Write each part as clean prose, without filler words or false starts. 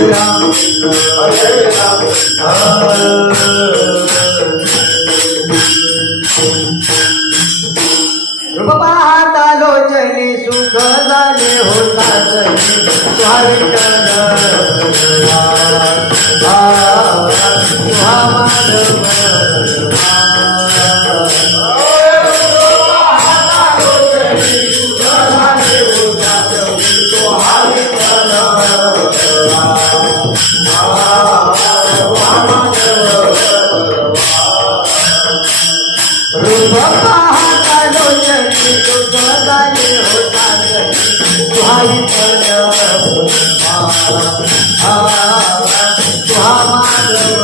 राम हरे राम रूप पाहता लोचनी सुख झाले होतात तुहा विठ्ठल तुहा माधव रूप पाहता लोचनी सुख झाले होतात तुहा विठ्ठल तुहा माधव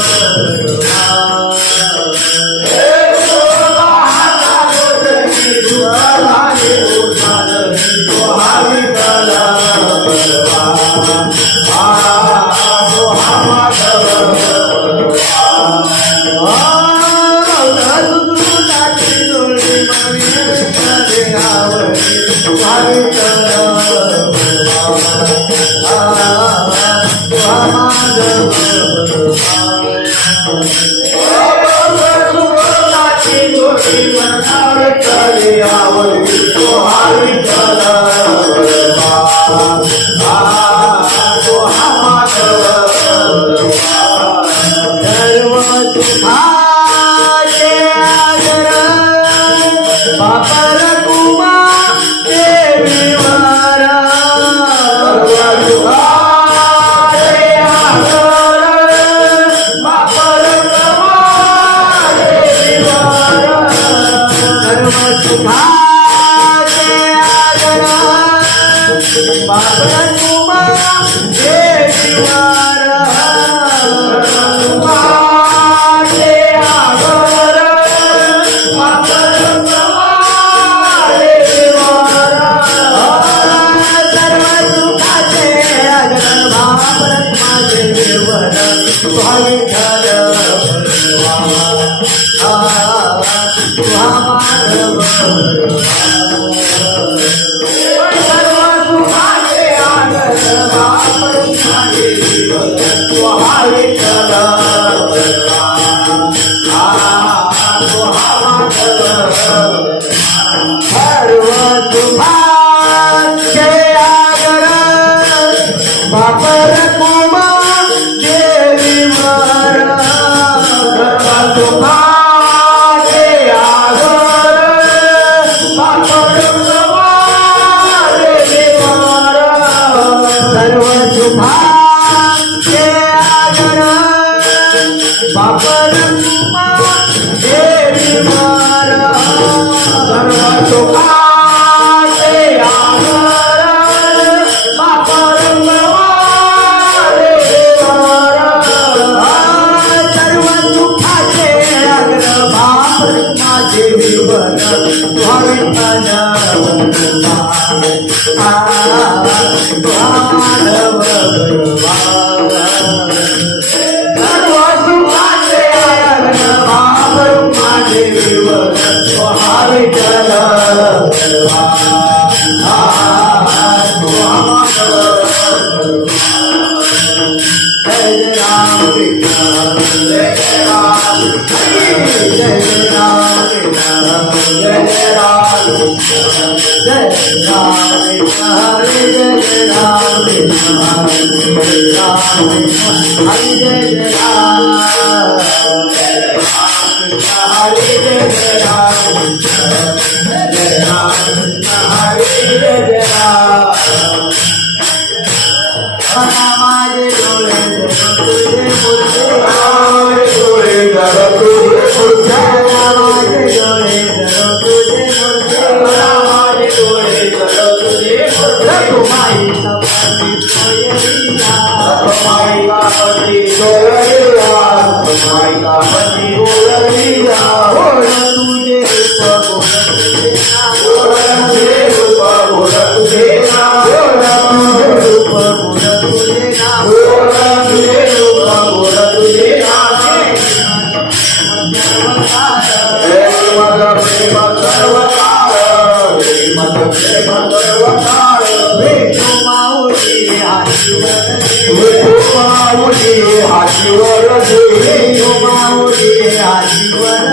विठू माऊली हातीवर दे माऊली हातीवर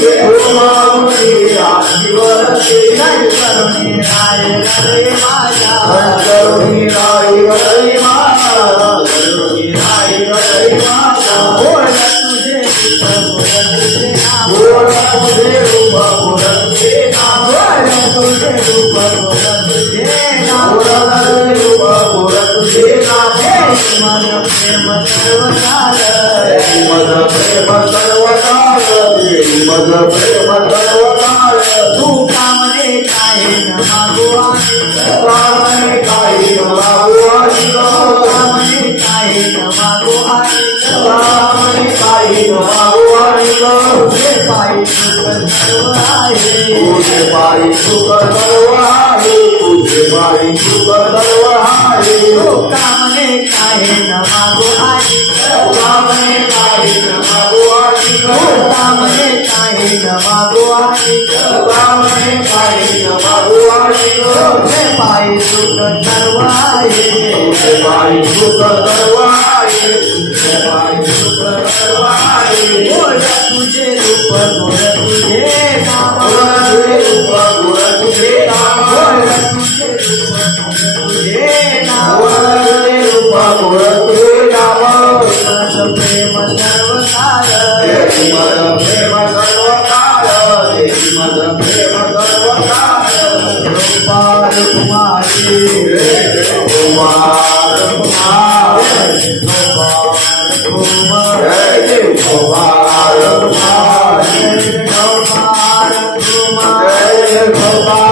दे माऊली हातीवर दे करुणी राय रे माझा करुणी राय रे माझा करुणी राय रे माझा बोल तुझे बोल तुझे रूप बोल तुझे नाम बोल तुझे रूप बोल तुझे नाम बोल तुझे नाम मन प्रेम सर्वकाल मद प्रेम सर्वकाल मद प्रेम सर्वकाल तू कामने काय न मागू आधी कामने काय न मागू आधी कामने काय न मागू आधी कामने काय न मागू आधी तुझे पायी सुख सर्व आहे तुझे पायी सुख सर्व आहे तुझे पायी सुख सर्व आहे कामने काय न मागू आधी कामने काय न मागू आधी कामने काय न मागू आधी कामने काय न मागू आधी तुझे पायी सुख सर्व आहे तुझे पायी सुख सर्व आहे तुझे पायी सुख सर्व आहे बोल तुझे रूप बोल तुझे नाम बोल तुझे रूप बोल तुझे नाम बोल तुझे रूप बोल तुझे नाम बोल तुझे रूप बोल तुझे नाम मद प्रेम सर्वकाल मद प्रेम सर्वकाल मद प्रेम सर्वकाल गोपाल कुमारी कुमार कुमार गोपाल कुमार गोपाल कुमार गोपाल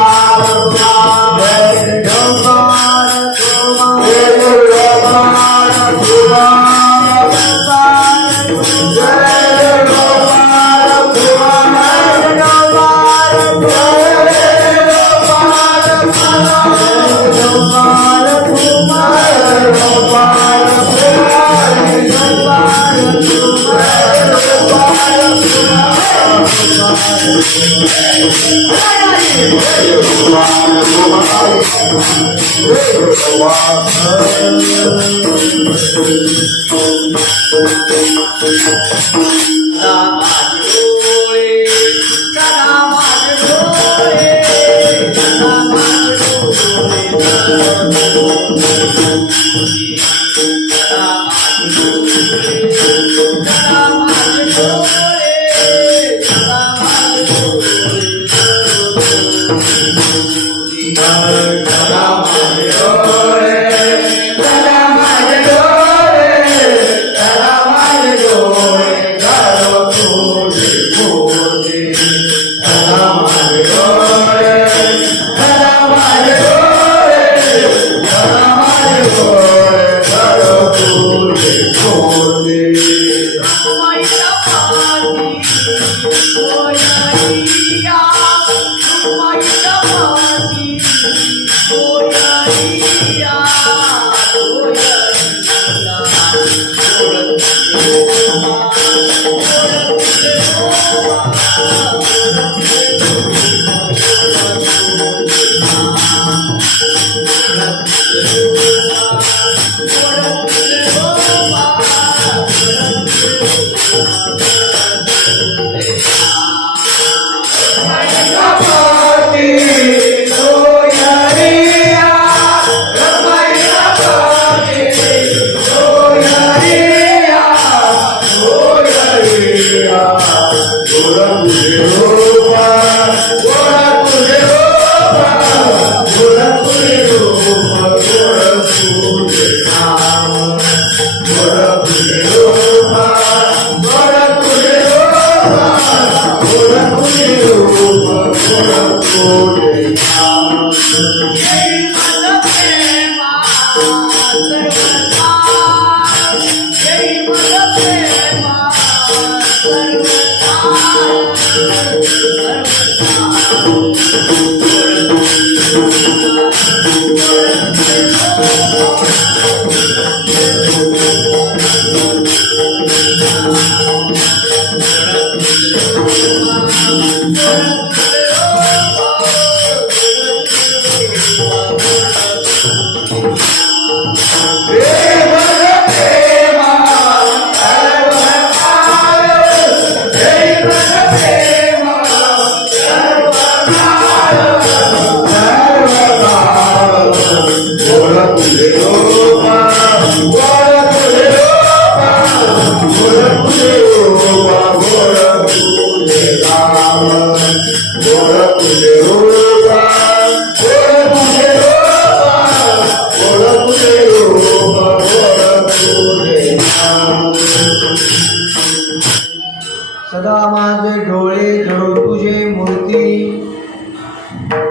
सदा माझे डोळे जळो तुझे मूर्ती,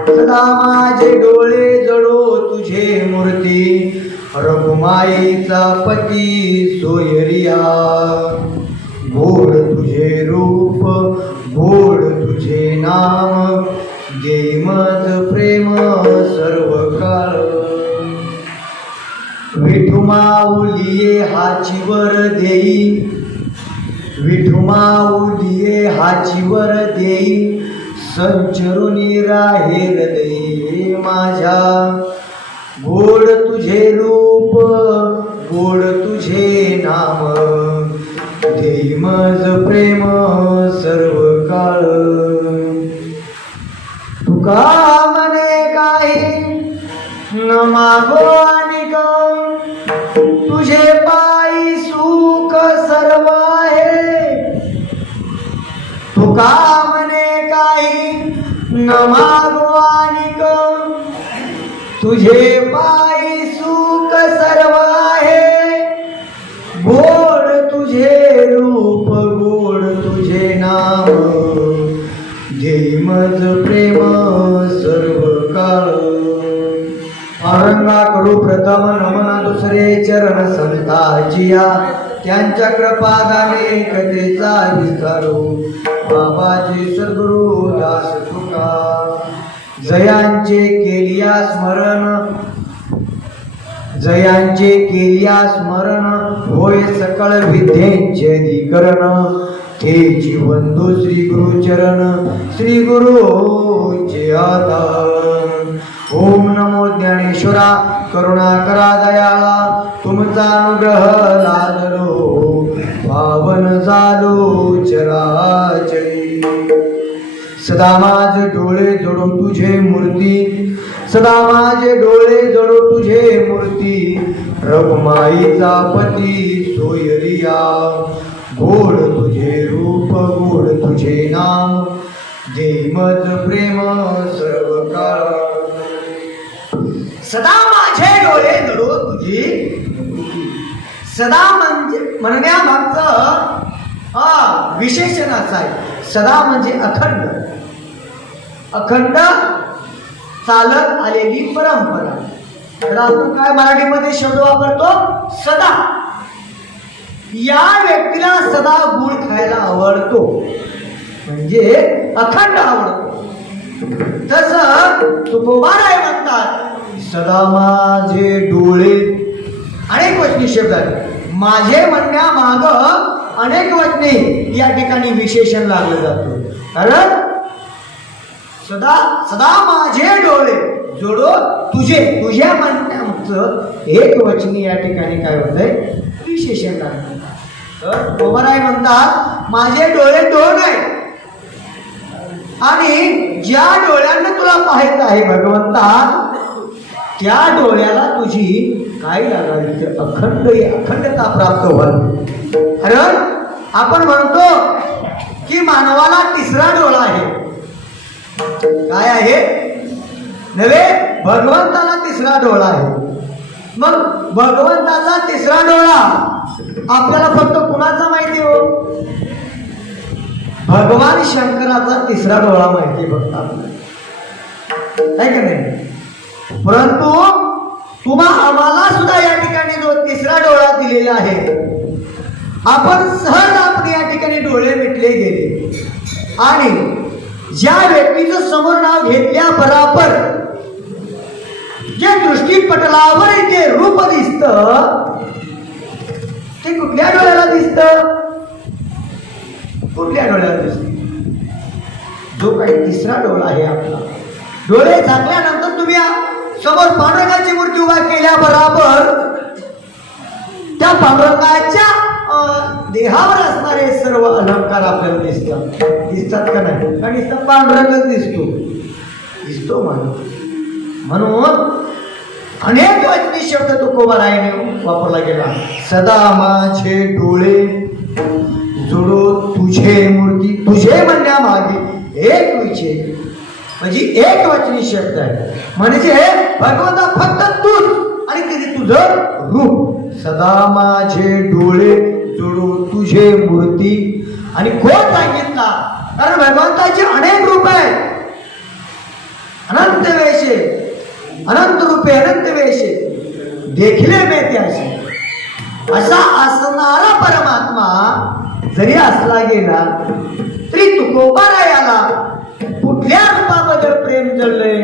सदा माझे डोळे जळो तुझे मूर्ती, रघुमाईचा पती सोयरिया, गोड तुझे रूप गोड तुझे नाम, देई मज प्रेम सर्व काळ, विठू माऊलिये हाची वर देई, विठू माऊलिये हाची वर देई, संचरुनी राहे हृदयी माझ्या, गोड तुझे रूप गोड तुझे नाम, देई मज प्रेम सर्व काळ. तुका म्हणे काही न मागो अनिक, तुझे पायी सुख सर्व आहे. तुका म्हणे काही न मागो अनिक, तुझे पायी सुख सर्व आहे. गोड तुझे रूप गोड तुझे नाम, देई मज प्रेम सर्व काळ. पारंगा करू प्रथम नमन दुसरे चरण संतांचिया, त्यांच्या कृपादाने कथेचा विस्तारू. बाबाजी सद्गुरु दास तुका, जयांचे केलिया स्मरण, जयांचे केलिया स्मरण, होय सकळ विद्येचे अधिकरण. तेची वंदू श्री गुरुचरण, श्री गुरुचे आधार. ओम नमो ज्ञानेश्वरा, करुणा करा दयाळा, तुमचा अनुग्रह लादलो, पावन झालो चराचरी. सदा माझे डोळे जळो तुझे मूर्ती, सदा माझे डोळे जळो तुझे मूर्ती, रघुमाईचा पती सोयरिया, गोड तुझे रूप गोड तुझे नाम, देई मज प्रेम सर्व काळ. सदा माझे डोळे जळो तुझी, सदा म्हणजे म्हणण्यामागचं विशेषण असं आहे. सदा म्हणजे अखंड, अखंड चालत आलेली परंपरा. तर आपण काय मराठीमध्ये शब्द वापरतो? सदा. या व्यक्तीला सदा गुळ खायला आवडतो, म्हणजे अखंड आवडतो. तसं तुकोबाराय म्हणतात, सदा माझे डोळे, अनेक वचनी शब्द आहेत. माझे म्हणण्या माग अनेक वचने या ठिकाणी विशेषण लागलं जातं. कारण सदा सदा माझे डोळे जोडो तुझे, तुझ्या म्हणण्याचं एक वचनी या ठिकाणी काय होतंय? विशेषण लागतं. तर तुकोबाराय म्हणतात, माझे डोळे दोन आहेत, आणि ज्या डोळ्यांना तुला पाहायचं आहे भगवंता, त्या डोळ्याला तुझी काय लागावी? तर अखंडता प्राप्त व्हावी. कारण आपण म्हणतो की मानवाला तिसरा डोळा आहे. काय आहे? नव्हे, भगवंताला तिसरा डोळा आहे. मग भगवंताचा तिसरा डोळा आपल्याला फक्त कुणाचा माहिती हो? भगवान शंकराचा तिसरा डोळा माहिती फक्त आपल्याला, आहे का नाही? परंतु तुम्हा आम्हाला सुद्धा या ठिकाणी जो तिसरा डोळा दिलेला आहे, आपण सहज आपण या ठिकाणी डोळे मिटले गेले, आणि ज्या व्यक्तीचं समोर नाव घेतल्या बरोबर जे दृष्टीपटलावर जे रूप दिसत, ते कुठल्या डोळ्याला दिसत? कुठल्या डोळ्याला दिसत? जो काही तिसरा डोळा आहे आपला. डोळे झाकल्यानंतर तुम्ही समोर पांडुरंगाची मूर्ती उभा केल्या बरोबर त्या पांडुरंगाच्या देहावर असणारे सर्व अलंकार आपल्याला दिसतात का नाही? कारण नुसता पांडुरंगच दिसतो म्हणून अनेक वचनी शब्द तुकोबारायाने वापरला गेला. सदा माझे डोळे जोडो तुझे मूर्ती, तुझे म्हणण्यामागे एक विषय म्हणजे एक वचनी शब्द आहे. म्हणजे भगवंता फक्त तूच आणि तिथे तुझं रूप सदा माझे डोळे जोडू तुझे मूर्ती. आणि कोण सांगितला? कारण भगवंताची अनेक रूप आहेत, अनंत वेशे, अनंत रूपे, अनंत वेशे देखिले मे त्याशी. असा असणारा परमात्मा जरी असला गेला तरी तुकोबाला याला कुठल्या रूपाबद्दल प्रेम जळलंय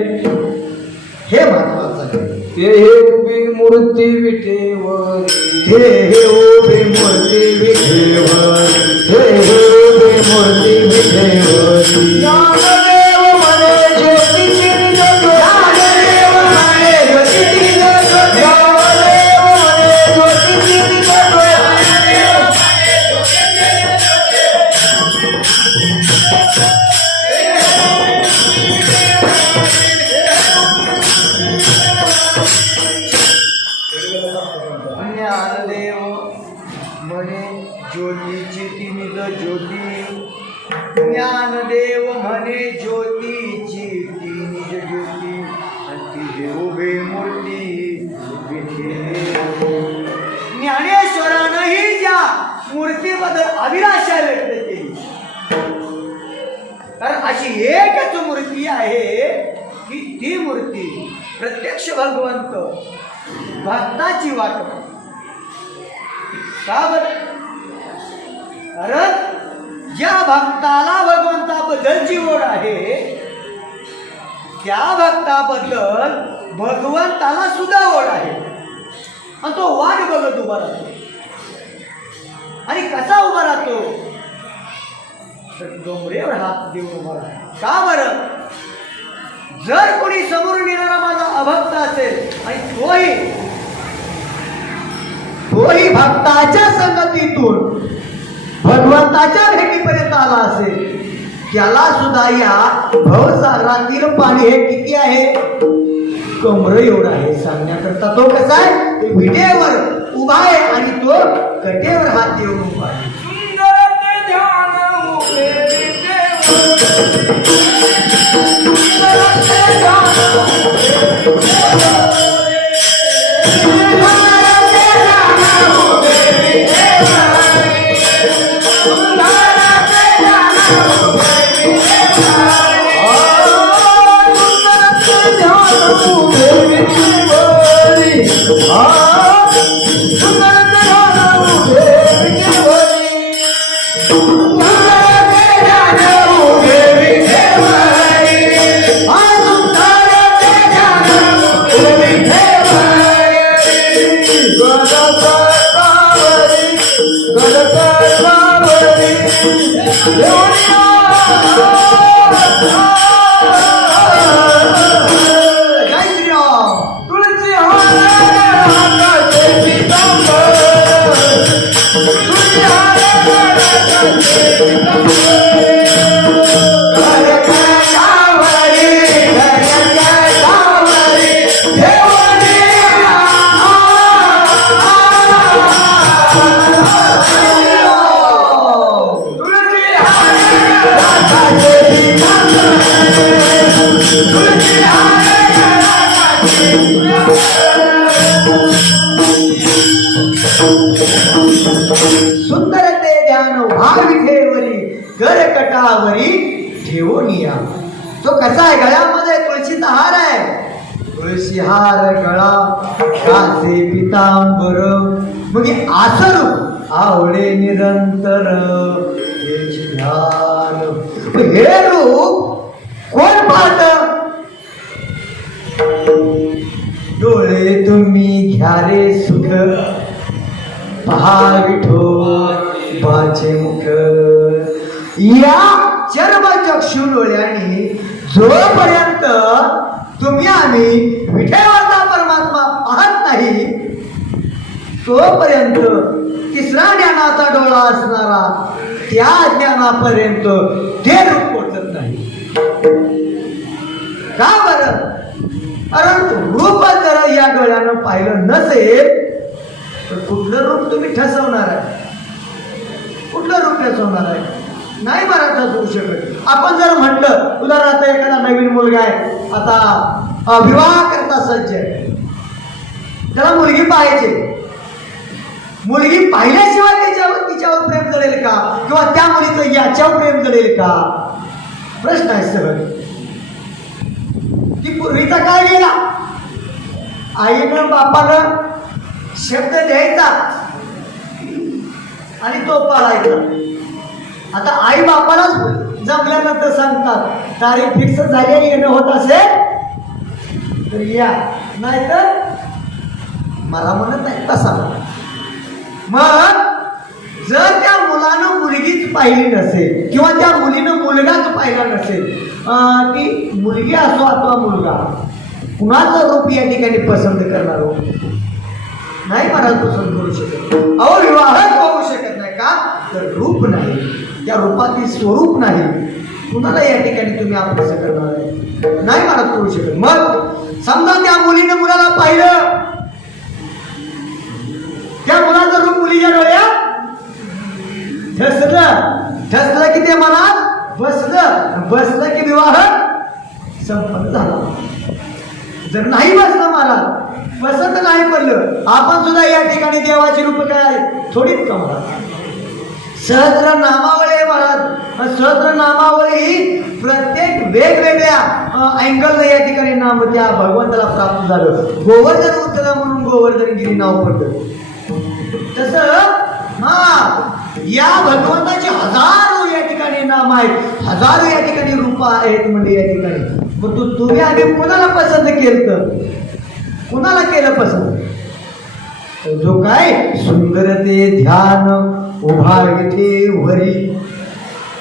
हे महत्वाचं आहे. ते हे उभी मूर्ती विठेवर, हे हे उभी मूर्ती विठेवर, हे हे उभी मूर्ती विठेवर. ज्ञानदेव म्हणे ज्योतीची निज, ज्ञानदेव म्हणे ज्योतीची निज, ज्ञानदेव म्हणे ज्योतीची निज. ज्ञानदेव म्हणे ज्योतीची ती निज ज्योती, ज्ञानदेव म्हणे ज्योतीची ती निज ज्योती. आणि तिचे उभे मूर्ती विठे. ज्ञानेश्वरानंही ज्या मूर्तीबद्दल अभिलाषा व्यक्त केली, कारण अशी एकच मूर्ती आहे की ती मूर्ती प्रत्यक्ष भगवंत भक्ताची वाट. का बरं? कारण ज्या भक्ताला भगवंताबद्दलची ओढ आहे त्या भक्ताबद्दल भगवंताला सुद्धा ओढ आहे. आणि तो वाट बघत उभा राहतो. आणि कसा उभा राहतो? तर डोंगरेवर हात देऊन उभा राहतो. का बरं? जर कोणी समोरून येणारा माझा अभक्त असेल आणि तोही भक्ताच्या संगतीतून भगवंताच्या भेटीपर्यंत आला असेल, त्याला सुद्धा या भवसागरातील पाणी हे किती आहे? कमर एवढं आहे सांगण्याकरता तो कसा आहे? ते विटेवर उभा आहे आणि तो कटेवर हात देऊन उभा आहे. सुंदर ते ध्यान व्हावी ठेवली कर कटावरी ठेवून या. तो कसा आहे? गळ्यामध्ये तुळशीचा हार आहे. तुळशी हार गळा कासे पितांबर मग आसरू आवडे निरंतर हेची ध्यान. हे रूप कोण पाहत? डोळे तुम्ही घ्या रे सुख पहा विठोबाचे मुख. या चर्मचक्षु डोळ्यांनी जोपर्यंत तुम्ही आम्ही विठोबाचा परमात्मा पाहत नाही तोपर्यंत तिसरा ज्ञानाचा डोळा असणारा त्या ज्ञानापर्यंत ते रूप पोचत नाही. का बरं? कारण रूप जर या डोळ्यानं पाहिलं नसेल तर कुठलं रूप तुम्ही ठसवणार आहे? कुठलं रूप ठसवणार आहे? नाही महाराज होऊ शकत. आपण जर म्हटलं उदाहरणार्थ एखादा नवीन मुलगा आहे, आता विवाह करता सज्ज आहे, त्याला मुलगी पाहायची, मुलगी पाहिल्याशिवाय तिच्यावर प्रेम जळेल का, किंवा त्या मुलीचं याच्यावर प्रेम जळेल का? प्रश्न आहे सगळं. की पूर्वीचा काळ गेला, आईनं बापानं शब्द द्यायचा आणि तो पाळायचा. आता आई बापालाच जमल्यानंतर सांगतात, तारीख फिक्स झाली येणं होत असेल तर या, नाहीतर मला म्हणत नाही तसा. मग जर त्या मुलानं मुलगीच पाहिली नसेल किंवा त्या मुलीनं मुलगाच पाहिला नसेल, ती मुलगी असो अथवा मुलगा, कुणाचं रूप या ठिकाणी पसंत करणार हो? नाही महाराज पसंत करू शकत. अहो विवाहच होऊ शकत नाही का? तर रूप नाही, त्या रूपातील स्वरूप नाही, कुणाला या ठिकाणी तुम्ही आपलं करणार आहे? नाही महाराज करू शकत. मग समजा त्या मुलीनं मुलाला पाहिलं, त्या मुलाचं रूप मुलीच्या डोळ्यात ठसलं की ते मनात बसलं की विवाह संपन्न झाला. जर नाही बसलं, मला पसंत नाही पडलं, आपण सुद्धा या ठिकाणी देवाची रूप काय थोडीच कमवा. सहस्र नामावळी आहे महाराज. सहस्र नामावळी ही प्रत्येक वेगवेगळ्या अँगल या ठिकाणी नाम त्या भगवंताला प्राप्त झालं. गोवर्धन उत्तरा म्हणून गोवर्धनगिरी नाव पडलं. तसं या भगवंताची हजारो या ठिकाणी नाम आहेत, हजारो या ठिकाणी रूप आहेत म्हणजे या ठिकाणी. मग तुम्ही आम्ही कोणाला पसंत केलं? कोणाला केलं पसंत? जो काय सुंदर ते ध्यान उभा ठेवरी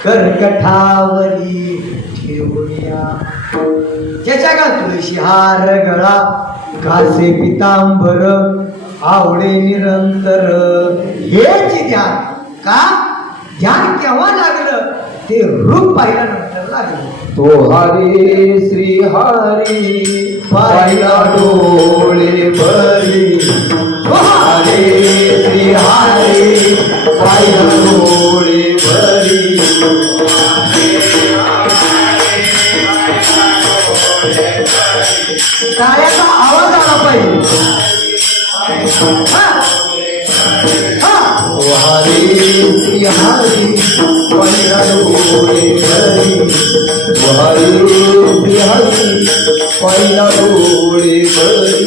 कर्कठावरी ठेवूया, ज्याच्या का तुळशी हार गळा घासे पितांबर आवडे निरंतर. हेच ध्यान का? ध्यान केव्हा लागलं? ते रूप पाहिल्यानंतर लागलं. तो हरी श्री हरी पाहिला डोळे भरी, हरे श्री हरी पाहिला डोळे भरी. टाळ्याचा आवाज आला पाहिजे. हरे श्री हरी पाहिला डोळे भरी, हरे श्री हरी पाहिला डोळे भरी.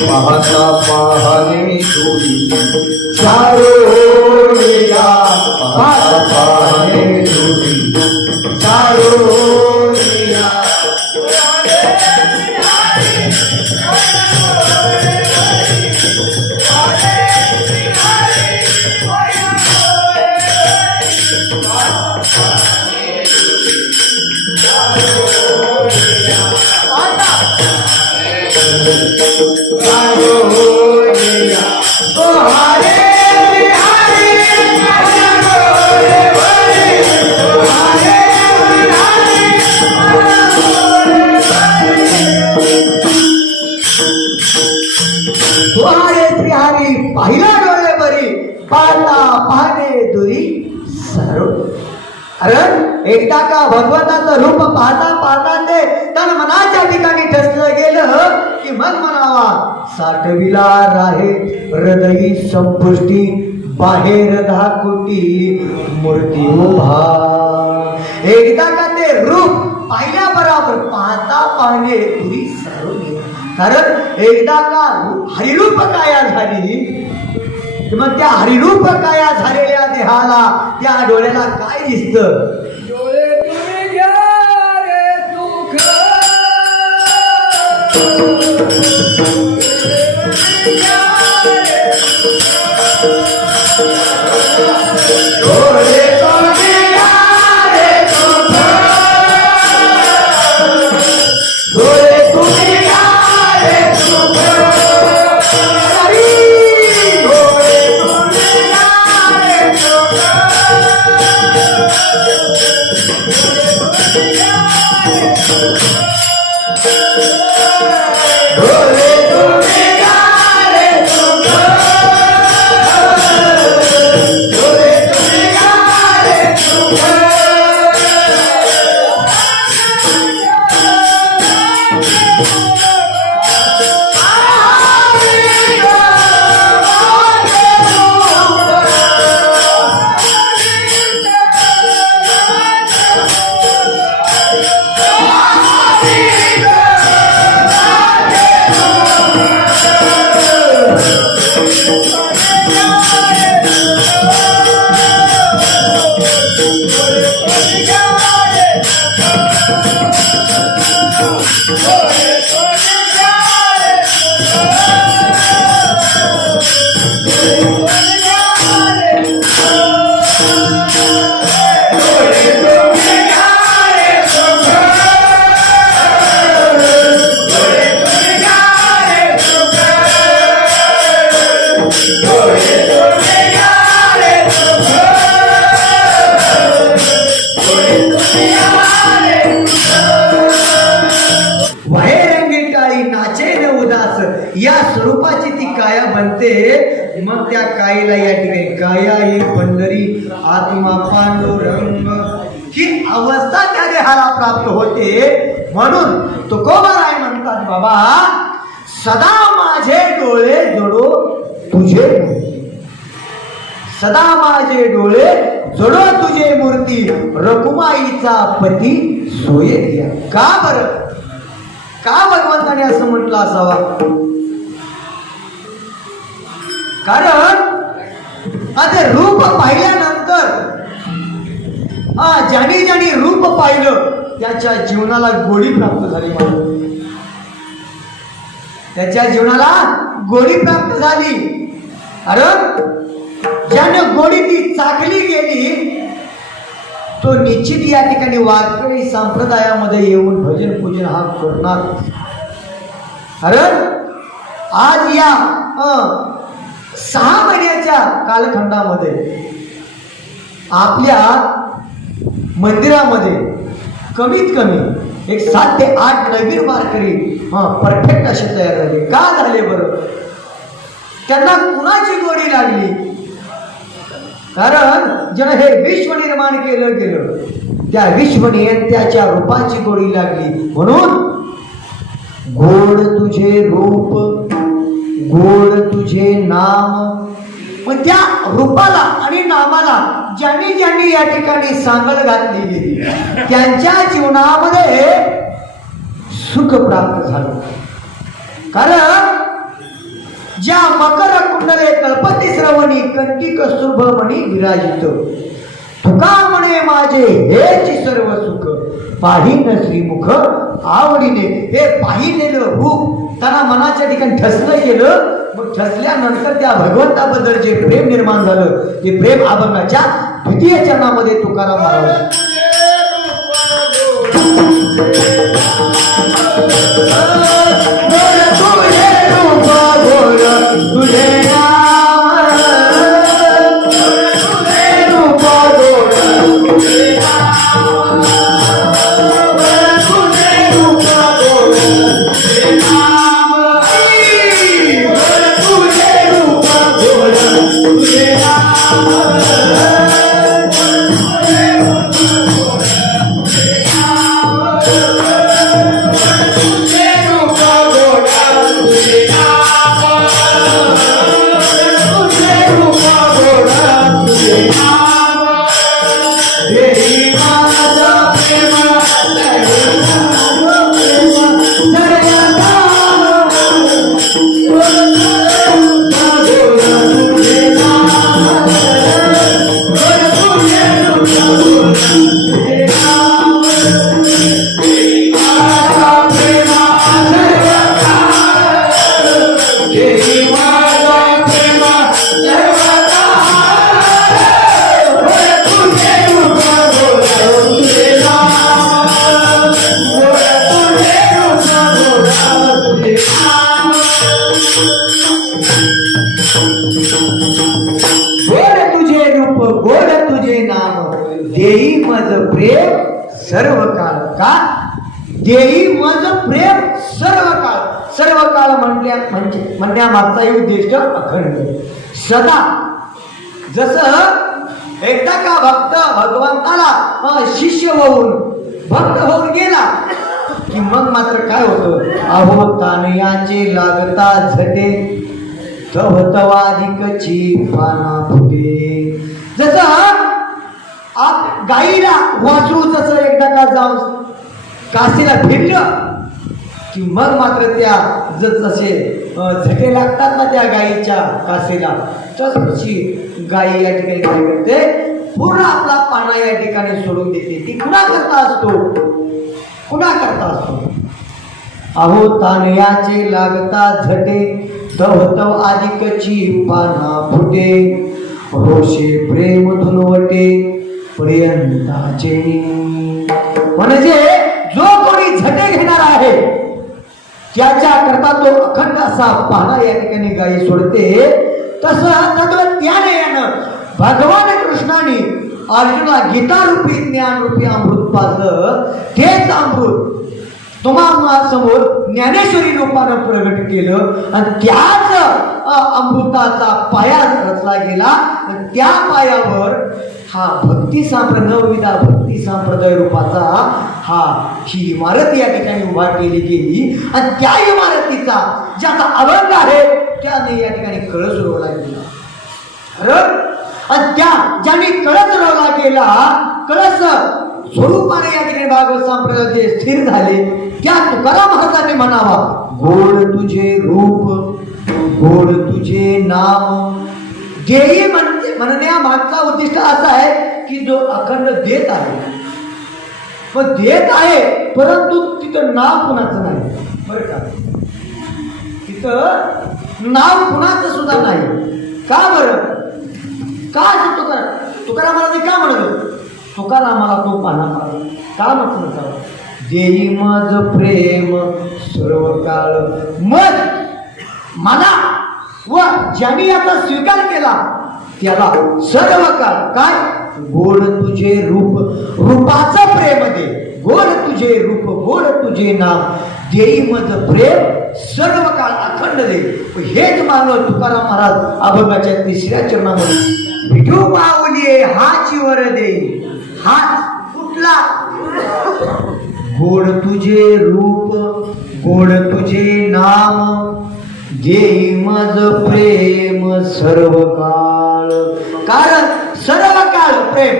पाहता पाहणे तुरी चारो लीला, पाहता पाहणे तुरी चारो लीला. पाहिला डोळे बरी, पाहता पाहणे दुरी सर्व. अरे एकदा का भगवंताचं रूप पाहता पाहता ते तन मनाच्या ठिकाणी ठसलं गेलं की मग म्हणावा, साठविला राहे हृदयी संपुष्टी, बाहेर धाकुटी मूर्ती उभा. एकदा का ते रूप पाहिल्या बरोबर पाहता पाहणे दुरी सर्व. कारण एकदा का हरिरूप काया झाली, मग त्या हरिरूप काया झालेल्या देहाला त्या डोळ्याला काय दिसतं? डोळे तुम्ही घ्या रे सुख, डोळे तुम्ही घ्या रे सुख, डोळे तुम्ही घ्या रे सुख. काया बनते, मग त्या कायेला या ठिकाणी काया ही पंढरी आत्मा पांडुरंग ही अवस्था त्या देहाला प्राप्त होते. म्हणून तुकोबाराय म्हणतात, बाबा सदा माझे डोळे जडो तुझे, सदा माझे डोळे जडो तुझे मूर्ती, रकुमाईचा पती सोये दिया. का बरं, का भगवंताने असं म्हटलं असावा? कारण आता रूप पाहिल्यानंतर ज्याने ज्याने रूप पाहिलं त्याच्या जीवनाला गोडी प्राप्त झाली. त्याच्या जीवनाला गोडी प्राप्त झाली. कारण ज्याने गोडी ती चाकली गेली तो निश्चित या ठिकाणी वारकरी संप्रदायामध्ये येऊन भजन पूजन हा करणार. कारण आज या 6 महिन्याच्या कालखंडामध्ये आपल्या मंदिरामध्ये कमीत कमी एक 7 ते 8 नवीन वारकरी परफेक्ट असे तयार झाले. का झाले बरं? त्यांना कुणाची गोडी लागली? कारण जेव्हा हे विश्व निर्माण केलं गेलं त्या विश्व नियंत्याच्या रूपाची गोडी लागली. म्हणून गोड तुझे रूप, गोड तुझे नाम. पण त्या रूपाला आणि नामाला ज्यांनी ज्यांनी या ठिकाणी सांगड घातली गेली त्यांच्या जीवनामध्ये सुख प्राप्त झालं. कारण ज्या मकर कुंडले कल्पती श्रवणी कंठी कस्तुभ मणी विराजित, तुका म्हणे माझे हेच सर्व सुख, पाहिन श्रीमुख आवडीने. हे पाहिलेलं रूप त्यांना मनाच्या ठिकाणी ठसलं गेलं. मग ठसल्यानंतर त्या भगवंताबद्दल जे प्रेम निर्माण झालं ते प्रेम अभंगाच्या 2य चरणामध्ये तुकाराम महाराज देई मज प्रेम सर्व काळ. का देई मज प्रेम सर्व काळ? सर्व काळ म्हणण्यामागचा उद्दिष्ट अखंड सदा. जसं एकदा का भक्त भगवंताला शिष्य होऊन भक्त होऊन गेला की मग मात्र काय होतं? अहो तानयाचे लागता झटे तवतवाधिकची पाना फुटे. जसं गाईला वासरू जसं एकदा का जाऊन काशीला फिरलं की मग मात्र त्या जसे झटे लागतात ना त्या गाईच्या कासेला, तशी गाई या ठिकाणी काय करते? पूर्ण आपला पाना या ठिकाणी सोडून देते. ती कुणा करता असतो? कुणा करता असतो? अहो तानयाचे लागता झटे तवतव अधिकची पाना फुटे, रोषे प्रेम धुनवटे पर्यंताचे. म्हणजे जो कोणी झटे घेणार आहे त्याच्या करता तो अखंड असा पाना या ठिकाणी गायी सोडते. तसं तत्वज्ञाने यानं भगवान कृष्णाने अर्जुना गीता रूपी ज्ञान रूपी अमृत पाजलं. तेच अमृत तुम्हाला समोर ज्ञानेश्वरी रूपानं प्रगट केलं आणि त्याच अमृताचा पाया रचला गेला आणि त्या पायावर हा नवविधा भक्ती संप्रदाय रूपाचा ही इमारत या ठिकाणी उभा केली गेली आणि त्या इमारतीचा ज्याचा अभंग आहे त्याने या ठिकाणी कळस रोवला गेला. आणि ज्याने कळस रोवला गेला, कळस स्वरूपाने या ठिकाणी भागवत संप्रदाय जे स्थिर झाले त्या तुकाराम महाराजांनी म्हणावा, गोड तुझे रूप गोड तुझे नाम. देई म्हणण्यामागचा उद्दिष्ट असा आहे की जो अखंड देत आहे, पण देत आहे परंतु तिथं नाव कुणाचं नाही. बरं का, तिथं नाव कुणाचं सुद्धा नाही. का बरं? का तुकाराम महाराज का म्हणलं? तुकारामाला तो पाना पाहिला. का म्हटलं? देई मज प्रेम सर्व काळ. मग मला व ज्यांनी याचा स्वीकार केला त्याला सर्व काळ काय? गोड तुझे रूप, रूपाचं प्रेम दे. गोड तुझे रूप गोड तुझे नाम, देई मज प्रेम सर्व काळ अखंड दे. हेच मानव तुकाराम महाराज अभंगाच्या 3ऱ्या चरणामध्ये विठू माऊली हाची वर दे. हाच कुठला? गोड तुझे रूप गोड तुझे नाम, देई मज प्रेम सर्व काळ. कारण सर्व काळ प्रेम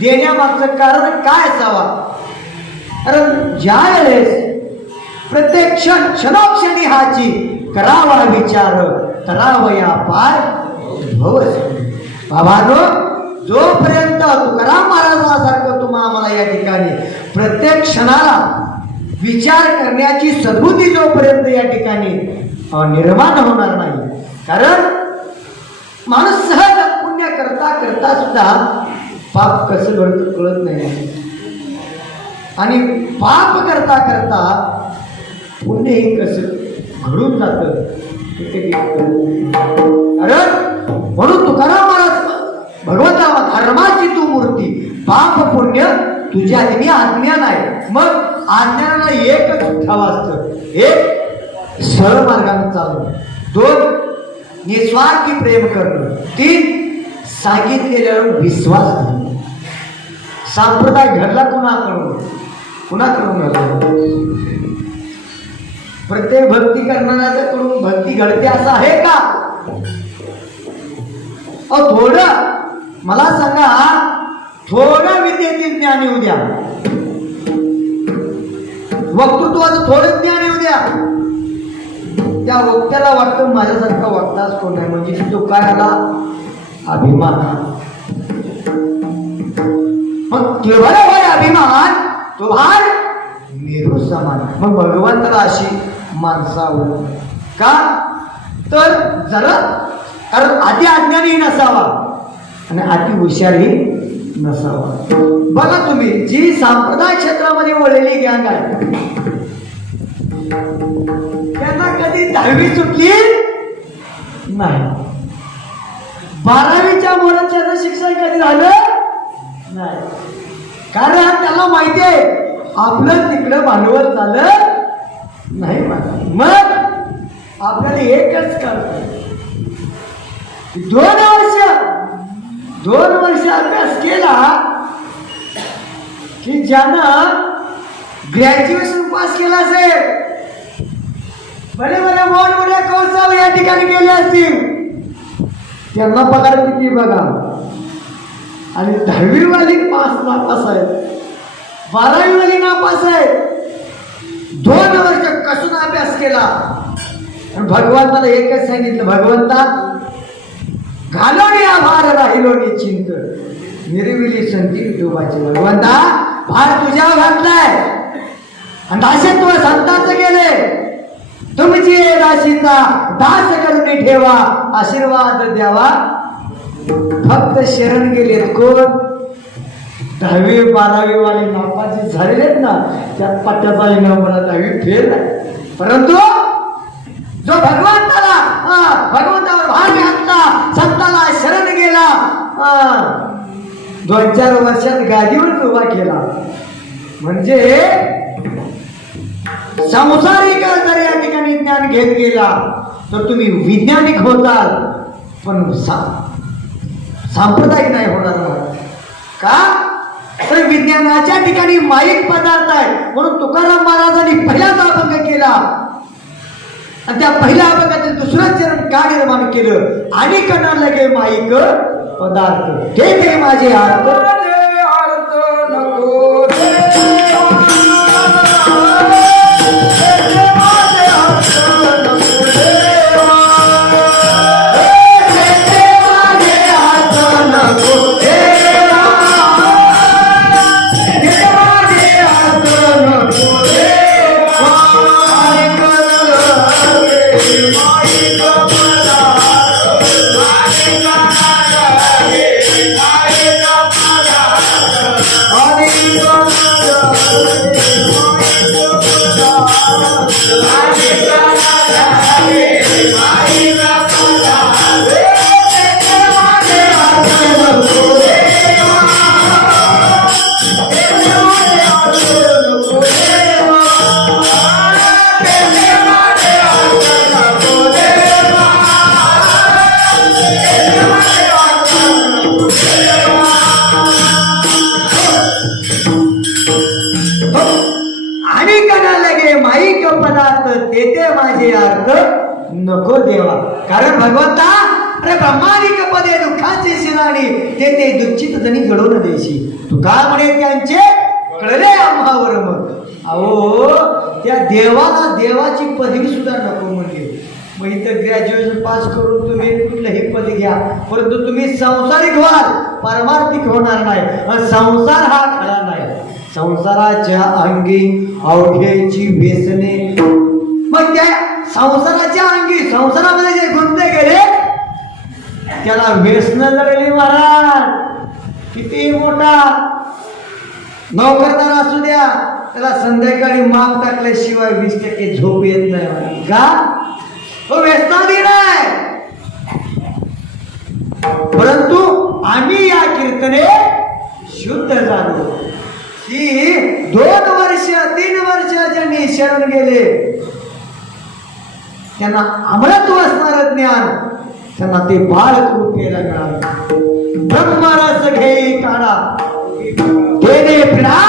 देण्यामागचं कारण काय असावा? कारण ज्या वेळेस प्रत्येक क्षणोक्षणी हाची करावा विचार, करावया पार भवस. बाबांनो, जोपर्यंत तुकाराम महाराजासारखं तुम्हा आम्हाला या ठिकाणी प्रत्येक क्षणाला विचार करण्याची सद्बुद्धी जोपर्यंत या ठिकाणी निर्माण होणार नाही. कारण माणूस सहज पुण्य करता करता सुद्धा पाप कसं घडतं कळत नाही, आणि पाप करता करता पुण्यही कसं घडून जातं. कारण म्हणून तुकाराम महाराज भगवंता धर्माची तू मूर्ती, पाप पुण्य तुझ्या आज्ञा नाही. मग आज्ञाला एकच ठेवा असतं. एक सरळ मार्गाने चालणं, 2 निस्वार्थी प्रेम करणं, 3 सांगितलेल्यावर विश्वास करणं. संप्रदाय घडला कुणाकडून घडला? प्रत्येक भक्ती करणाऱ्याच्या कडून भक्ती घडते असं आहे का? थोडं मला सांगा, थोडं विद्येतील ज्ञान येऊ द्या, वक्तृत्वाचं थोडं ज्ञान येऊ द्या, त्या वक्त्याला वाटतं माझ्यासारखा वक्ताच कोण नाही. म्हणजे तो काय आला? अभिमान. मग केवळ अभिमान तो भार मेरू समान. मग भगवंताला अशी माणसावर का? तर जरा कारण अति अज्ञानी नसावा आणि अति हुशारही नसावा. बघा तुम्ही, जी संप्रदाय क्षेत्रामध्ये वळलेली गँग आहे त्यांना कधी 10वी सुटली नाही. 12वीच्या मोराच्याचं शिक्षण कधी झालं नाही. कारण त्याला माहिती आहे आपलं तिकडं भांडवल झालं नाही. मग आपल्याला एकच कळतं, 2 वर्ष अभ्यास केला की ज्यानं ग्रॅज्युएशन पास केलं असेल, बरे मोठमोठ्या कोर्स या ठिकाणी गेले असतील, त्यांना पगार किती बघा. आणि 10वी वाली नापास आहे, 12वी वाली नापास आहे. 2 वर्ष कसून अभ्यास केला आणि भगवंताला एकच सांगितलं, भगवंता घालोनी आभार राहिलो निश्चिंत, निर्विली संती विठोबाची. भगवंता भार तुझ्यावर घातलाय आणि दासत्व संतांचं गेले, तुमची दासीचा दास करून ठेवा, आशीर्वाद द्यावा. फक्त शरण गेलेत कोण? 10वी 12वी वाले नापास झालेले ना, त्यात पट्ट्याचा इनाम 10वी फेल आहे. परंतु जो भगवंतावर भार घातला, संताला शरण गेला, 2-4 वर्षात गादीवर उभा केला, म्हणजे संसारिक जर या ठिकाणी ज्ञान घेत गेला तर तुम्ही वैज्ञानिक होताल, पण सांप्रदायिक नाही होणार महाराज. का तर विज्ञानाच्या ठिकाणी माईक पदार्थ आहे, म्हणून तुकाराम महाराजांनी पहिलाच अभंग केला आणि त्या पहिल्या अभंगातील दुसरं चरण का निर्माण केलं, आणि करणार लगे माईक पदार्थ ते माझे अर्थ अर्थ नको माझे अर्थ नको देवा. कारण भगवंता अरे ब्रह्मानिक पदे दुःखाचे शिराणी ते दुःखित जणी घडवून देशी. तुका म्हणे त्यांचे कळले आम्हावर. मग अहो त्या देवाला देवाची पदवी सुद्धा नको म्हणजे. मग इथं ग्रॅज्युएशन पास करून तुम्ही कुठलंही पद घ्या, परंतु तुम्ही संसारिक व्हाल, पारमार्थिक होणार नाही. संसार हा खरा नाही. संसाराच्या अंगी अवघेची व्यसने. मग त्या संसाराच्या अंगी संसारामध्ये जे गुंतले गेले त्याला व्यसन जळली महाराज. किती मोठा नोकरदार असू द्या, त्याला संध्याकाळी माप टाकल्याशिवाय 20% झोप येत नाही. का तो व्यसनाधीन आहे. परंतु आम्ही या कीर्तने शुद्ध झालो. की 2 वर्ष 3 वर्ष ज्यांनी शरण गेले त्यांना अमृत असणार ज्ञान त्यांना ते बाळकृपेला मिळालं. ब्रह्मरस घेई काढा तेने पिढा.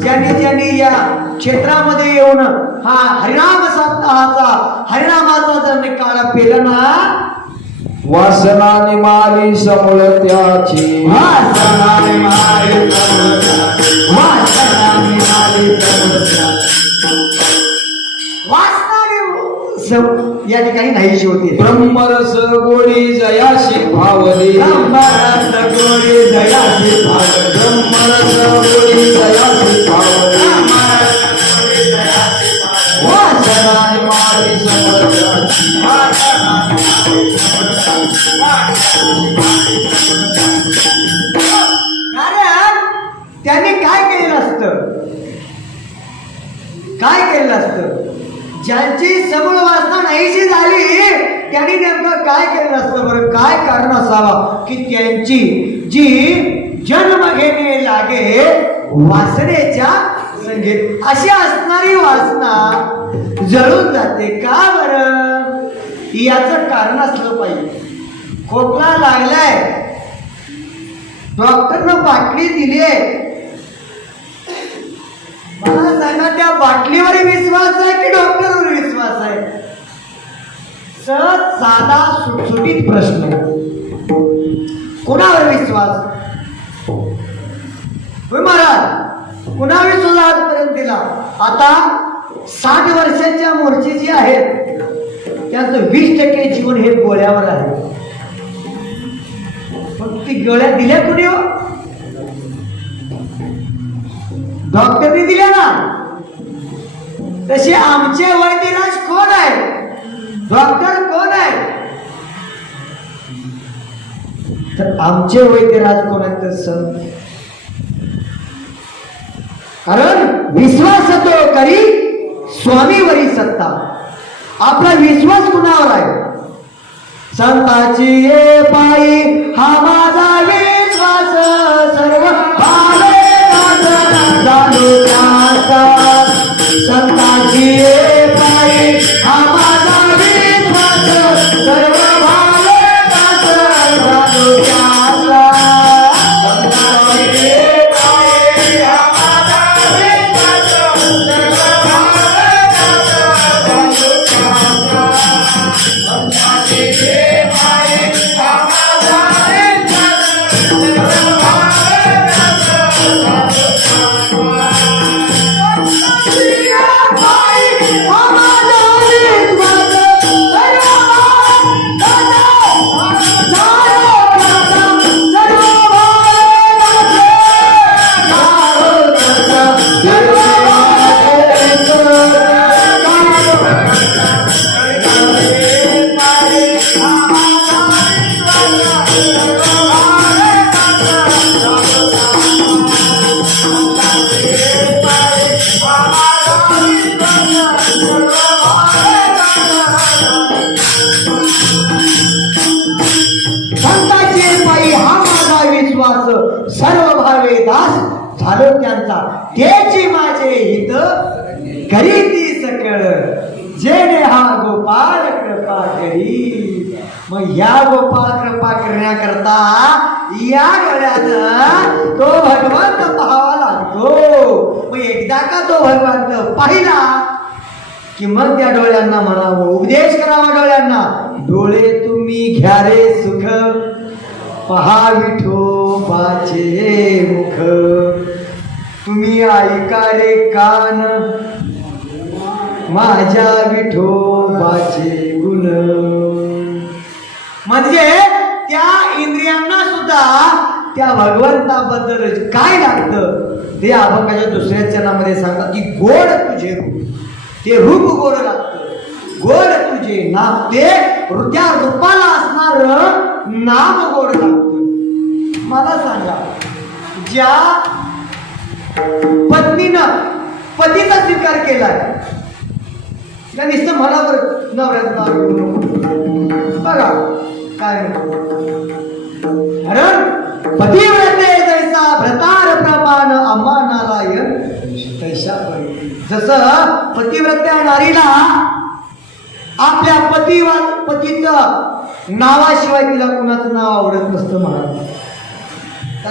ज्यांनी या क्षेत्रामध्ये येऊन हा हरिनाम सप्ताहाचा हरिनामाचा जर काळा पेला ना, वासना निमाली समूळ त्याची. वासना निमाली समूळ त्याची. वासना निमाली समूळ त्याची. या ठिकाणी नाहीशी होती. ब्रह्मरस गोडी जयाशी भावली. ब्रह्मरस गोडी जयाशी भावली. ब्रह्मरस गोडी जयाशी भावली. वासना निमाली समूळ त्याची. कारण त्यांनी काय केलेलं असतं, काय केलेलं असतं. ज्यांची समूळ वासना नाहीशी झाली त्यांनी नेमकं काय केलं असतं बरं. काय कारण असावा की त्यांची जी जन्म घेणे लागे वासनेच्या संगीत अशी असणारी वासना जळून जाते. का बरं, याचं कारण असलं पाहिजे. खोकला लागलाय, डॉक्टरनं बाटली दिली, मला सांगा त्या बाटलीवर विश्वास आहे की डॉक्टरवर विश्वास आहे. सहज साधा सुटसुटीत प्रश्न, कोणावर विश्वास. होय महाराज, कुणा विश्वास आजपर्यंत दिला. आता 60 वर्षाच्या मोर्चे जी आहेत त्यांचं 20% जीवन हे गोळ्यावर आहे. पण ती गोळ्या दिल्या कुणी हो, डॉक्टरनी दिल्या ना. तसे आमचे वैद्यराज कोण आहे, डॉक्टर कोण आहे. तर आमचे वैद्यराज कोण आहेत तर संत. कारण विश्वास तो करी स्वामीवरी सत्ता. आपला विश्वास कुणावर आहे, संताची ये पायी हा माझा विश्वास. सर्व संताची ये पायी हा संतांचे पायी हा माझा विश्वास, सर्व भावे दास झालो त्यांचा, त्याची माझे हित करीती सकळ, जेणे हा गोपाळ कृपा करी. मग या गोपाळ कृपा करण्याकरता या डोळ्यानं तो भगवंत पाहावा लागतो. मग एकदा का तो भगवंत पाहिला कि मग त्या डोळ्यांना म्हणावं, उपदेश करावा डोळ्यांना, डोळे तुम्ही घ्या रे सुख, पहा विठोबाचे मुख, तुम्ही ऐका रे कान, माझ्या विठोबाचे गुण. म्हणजे त्या इंद्रियांना सुद्धा त्या भगवंताबद्दल काय लागतं ते अभंगाच्या दुसऱ्या चरणामध्ये सांगतात की गोड तुझे रूप, ते रूप गोड लागतं, गोड तुझे नाम, ते त्या रूपाला असणार नाम गोड लागतं. मला सांगा, ज्या पत्नीनं पतीचा स्वीकार केलाय त्या नुसतं मनावर नवऱ्याचा बघा काय कारण पतिव्रते जैसा भ्रतार प्रमाण अम्मा नारायण तैसा. जसं पतिव्रत्या नारीला आपल्या पतीचं नावाशिवाय तिला कुणाचं नाव आवडत नसतं म्हणा.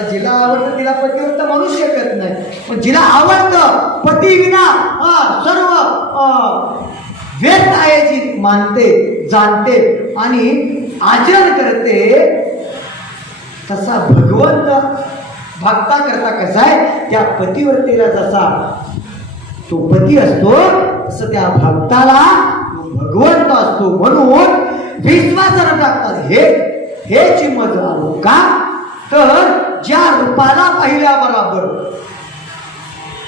जिला आवडतं तिला पतिव्रत म्हणू शकत नाही, पण जिला आवडतं पती विना सर्व व्यक्त आहे जी मानते, जाणते आणि आचरण करते, तसा भगवंत भक्ता करता कसा आहे, त्या पतिव्रतेला जसा तो पती असतो तसं त्या भक्ताला भगवंत असतो. म्हणून विश्वासानं टाकतात हे मज आलो का, तर ज्या रूपाला पाहिल्या बरोबर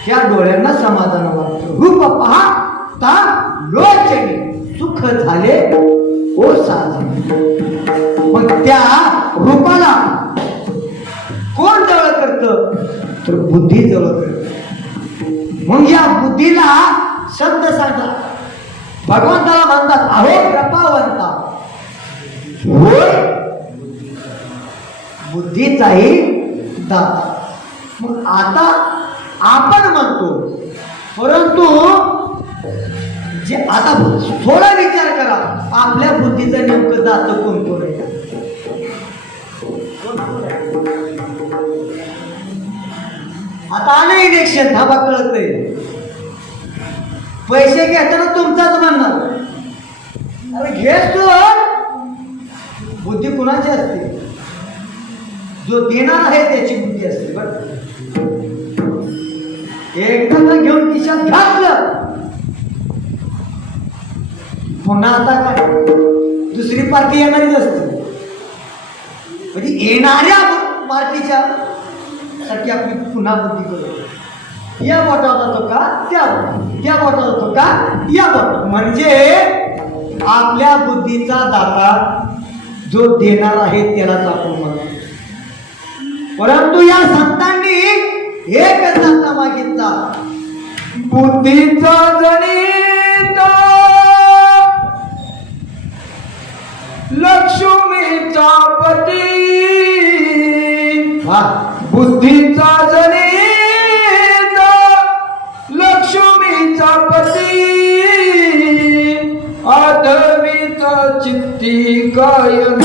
त्या डोळ्यांना समाधान वाटतं. रूप पाहता लोचनी सुख झाले ओ साजे. मग त्या रूपाला कोण जवळ करतं, तर बुद्धी जवळ करत. मग या बुद्धीला शब्द सांगा, भगवंताला म्हणतात अहो कृपावंता, होय बुद्धीचाही दाता. मग आता आपण म्हणतो, परंतु जे आता थोडा विचार करा, आपल्या बुद्धीचं नेमकं दात कोण कोण आहे. आता आलं इलेक्शन, थांबा कळतंय, पैसे घेताना तुमचाच म्हणणार, अरे घेस तू, बुद्धी कुणाची असते, जो देणार आहे त्याची बुद्धी असते. बरं एकदा घेऊन खिशात घातलं, पुन्हा आता काय दुसरी पार्टी येणारीच असते. म्हणजे येणाऱ्या पार्टीच्या साठी आपली पुन्हा बुद्धी करू, या बोटावर जातो का त्या बोटावर जातो का या बोट. म्हणजे आपल्या बुद्धीचा दाता जो देणार आहे त्यालाच आपण म्हणतो. परंतु या संतांनी एकच दाता मागितला, बुद्धीचा जनित लक्ष्मीचा पती, बुद्धीचा जनित लक्ष्मीचा पती, आदवीचा चित्ती कायम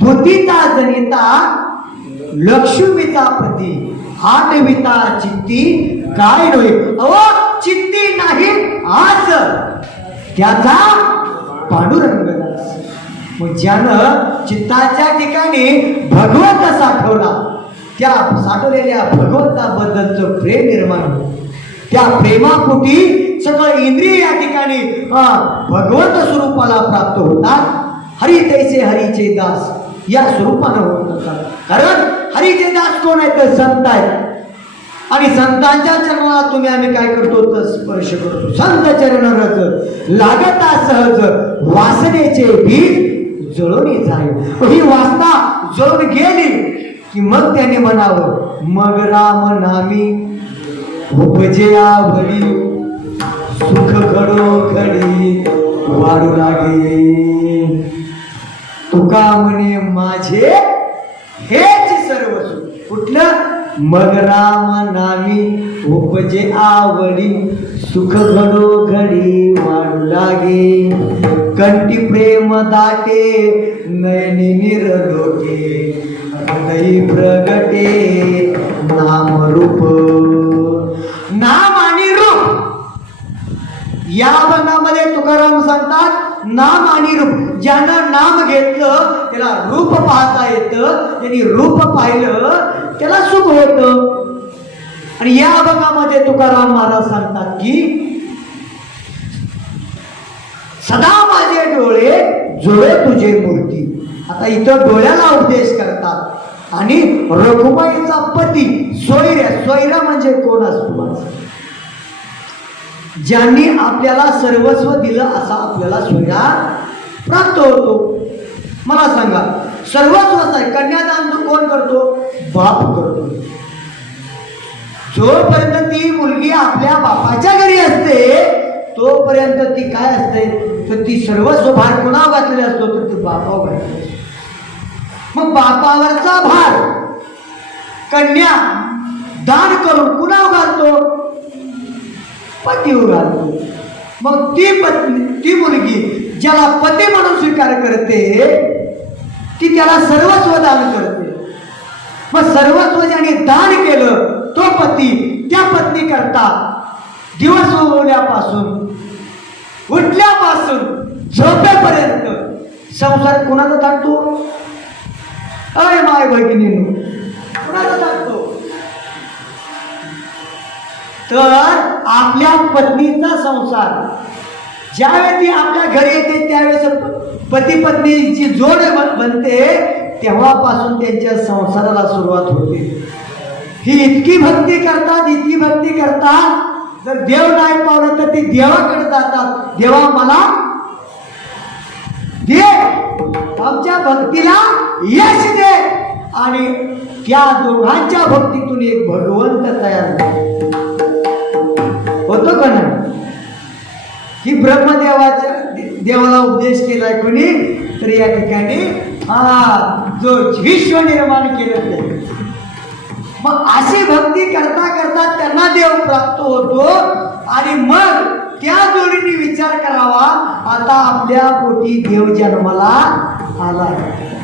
भूतीचा जनिता लक्ष्मीचा पती आठविता चित्ती काय नव्हे अहो चित्ती नाही आज त्याचा पांडुरंग दास. मग ज्यानं चित्ताच्या ठिकाणी भगवंत साठवला त्या साठवलेल्या भगवंताबद्दलचं प्रेम निर्माण होतं. त्या प्रेमापोटी सगळं इंद्रिय या ठिकाणी भगवंत स्वरूपाला प्राप्त होतात. हरी तैसे हरीचे दास या स्वरूपानं होत असतात. कारण हरीचे दास कोण आहेत तर संत आहेत. आणि संतांच्या चरणाला तुम्ही आम्ही काय करतो तर स्पर्श करतो. संत चरण रज लागता सहज वासनेचे बीज जळून जाईल. ही वासना जळून गेली की मग त्याने म्हणावं मग राम नामी उपजे आवडी सुख घडो घडी वाढू लागे. तुका म्हणे माझे हेच सर्वस्व. कुठलं मग राम नामी उपजे आवडी सुख घडो घडी वाढू लागे. कंठी प्रेम दाटे नयनी निरलोके हृदयी प्रगटे नाम रूप. नाम आणि रूप या अभंगामध्ये तुकाराम सांगतात नाम आणि रूप. ज्यानं नाम घेतलं त्याला रूप पाहता येतं. त्यांनी रूप पाहिलं त्याला सुख होतं. आणि या अभंगामध्ये तुकाराम महाराज सांगतात की सदा माझे डोळे जोडे तुझे मूर्ती. आता इथं डोळ्याला उपदेश करतात. आणि रघुमाईचा पती सोयऱ्या. सोयरा म्हणजे कोण असतो? ज्यांनी आपल्याला सर्वस्व दिलं असा आपल्याला सोयरा प्राप्त होतो. मला सांगा सर्वस्व कन्यादान कोण करतो? बाप करतो. जोपर्यंत ती मुलगी आपल्या बापाच्या घरी असते तोपर्यंत ती काय असते तर ती सर्वस्व भार कोणावर घातलेला असतो तर ती बापावर घातलेला असतो. मग बापावरचा भार कन्या दान करून कुणावर घालतो? पतीवर घालतो. मग ती पत्नी ती मुलगी ज्याला पती म्हणून स्वीकार करते ती त्याला सर्वस्व दान करते. मग सर्वस्व ज्याने दान केलं तो पती त्या पत्नी करता दिवस उगवल्यापासून उठल्यापासून झोपेपर्यंत संसार कुणाचा थांबतो? अय माय भगिनींनो कुणाचा थांबतो? तर आपल्या पत्नीचा संसार ज्यावेळी ती आपल्या घरी येते त्यावेळेस पती पत्नीची जोड बनते तेव्हापासून त्यांच्या संसाराला सुरुवात होते. ही इतकी भक्ती करतात इतकी भक्ती करतात जर देव नाही पावलं तर ती देवाकडे जातात. देवा मला दे आमच्या भक्तीला यश दे. आणि त्या दोघांच्या भक्तीतून एक भगवंत तयार होतो का नाही? ही ब्रह्मदेवाच्या देवाला उपदेश केलाय कोणी तर या ठिकाणी जो विश्व निर्माण केलं ते. मग अशी भक्ती करता करता त्यांना देव प्राप्त होतो. आणि मग त्या जोडीने विचार करावा आता आपल्या पोटी देव जन्माला आला.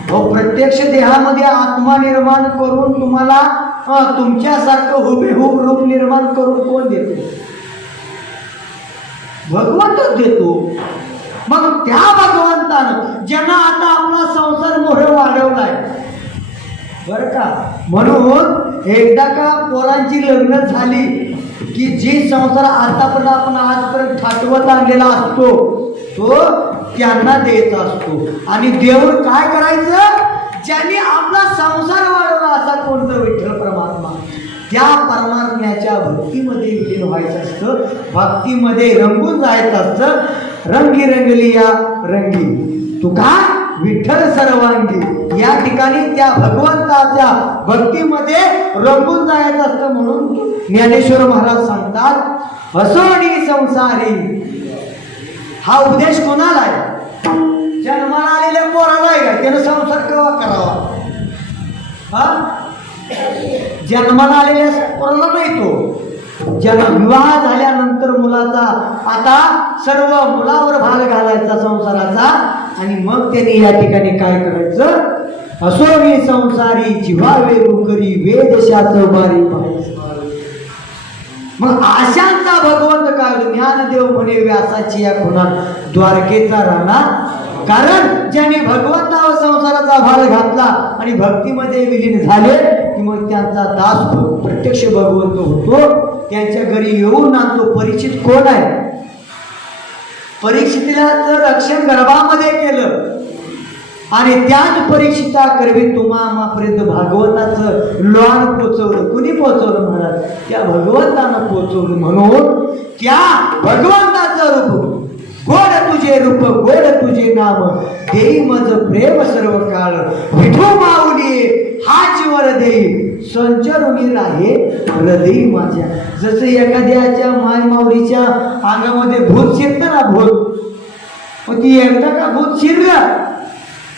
प्रत्यक्ष देहामध्ये आत्मा निर्माण करून तुम्हाला तुमच्यासारखं हुबेहूब रूप निर्माण करून कोण देतो? भगवंतच देतो. मग त्या भगवंतानं ज्यांना आता आपला संसार मोह वाढवलाय बर का. म्हणून एकदा का पोरांची लग्न झाली की जी संसार आतापर्यंत आपण आजपर्यंत ठाठवत आणलेला असतो तो त्यांना द्यायचा असतो. आणि देऊन काय करायचं? ज्यांनी आपला संसार वाढवला असा कोणतं विठ्ठल परमात्मा त्या परमात्म्याच्या भक्तीमध्ये विलीन व्हायचं असतं. भक्तीमध्ये रंगून जायचं असतं. रंगी रंगली या रंगी तुका विठ्ठल सर्वांगी. या ठिकाणी त्या भगवंताच्या भक्तीमध्ये रंगून जायचं असतं. म्हणून ज्ञानेश्वर महाराज सांगतात हसोनी संसारी. हा उपदेश कोणाला आहे? जन्माला आलेल्या पोराला आहे का? त्यानं संसार केव्हा करावा? जन्माला आलेल्या पोराला नाही तो. विवाह झाल्यानंतर मुलाचा आता सर्व मुलावर भार घालायचा संसाराचा आणि मग त्यांनी या ठिकाणी काय करायचं, असो मी संसारी जिव्हावे करी वेदशाच बारी पाहिजे. मग आशांचा भगवंत काय ज्ञानदेव म्हणे व्यासाची या खुणा द्वारकेचा राहणार. कारण ज्यांनी भगवंतावर संसाराचा भार घातला आणि भक्तीमध्ये विलीन झाले की मग त्यांचा दास प्रत्यक्ष भगवंत होतो. त्यांच्या घरी येऊन तो परीक्षित कोण आहे, परीक्षितीला जर रक्षण गर्भामध्ये केलं आणि त्याच परीक्षिता करवी तुम्हापर्यंत भागवताचं लोण पोचवलं. कुणी पोचवलं महाराज, त्या भगवंतानं पोचवलं. म्हणून त्या भगवंताचं रूप गोड तुझे रूप गोड तुझे नाम देई मज प्रेम सर्व काळ विठू माऊली हाच वर देई संचरुनी राहे हृदयी माझ्या. जसं एखाद्याच्या माय माऊलीच्या अंगामध्ये भूत शिरतं ना, भूत, मग ती एकदा का भूत शिरलं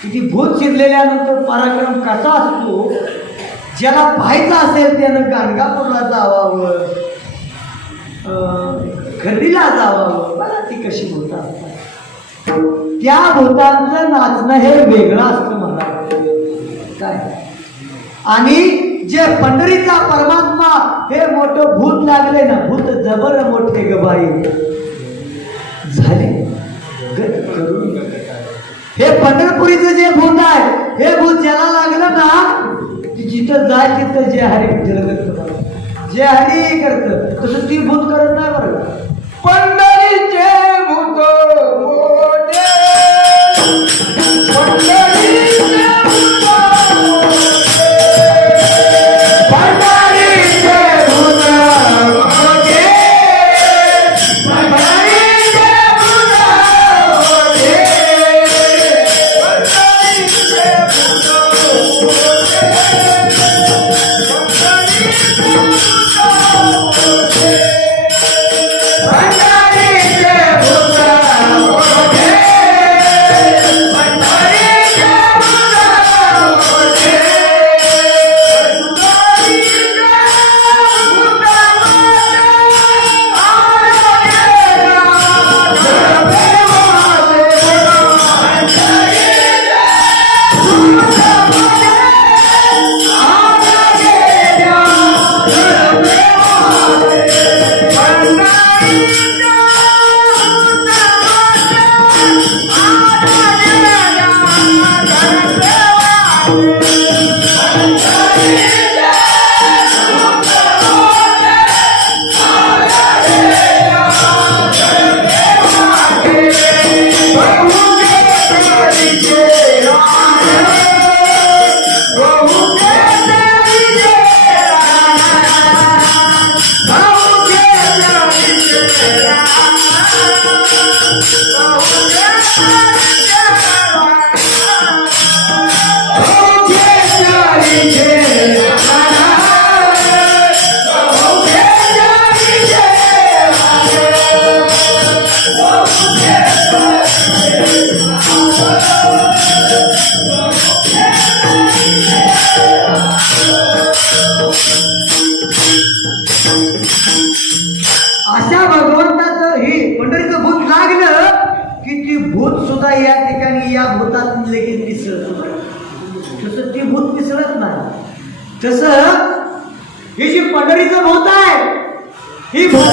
की ती भूत शिरलेल्यानंतर पराक्रम कसा असतो, ज्याला पाहायचं असेल त्यानं गाणगापूरला जावावं, खर्डीला जावावं. बघा ती कशी भूत असतात. त्या भूतांचं नाचणं हे वेगळं असतं मला काय. आणि जे पंढरीचा परमात्मा हे मोठं भूत लागले ना, भूत जबर मोठे गबाई झाले करून. हे पंढरपुरीचं जे भूत आहे, हे भूत ज्याला लागलं ना, जिथं जाय तिथं जे हरी करत, जे हरी करत तसं ती भूत करत नाही बरं. पंढरीचे भूत मोठे, पंढरीचे भूत मोठे, पंढरीचे भूत मोठे, पंढरीचे भूत मोठे, पंढरीचे भूत मोठे, अशा भगवंताचं हे पंढरीचं भूत लागलं की ती भूत सुद्धा या ठिकाणी या भूतात लगेच मिसळत. तसं ती भूत मिसळत नाही. तसं हे जी पंढरीचं भूत आहे, ही भूत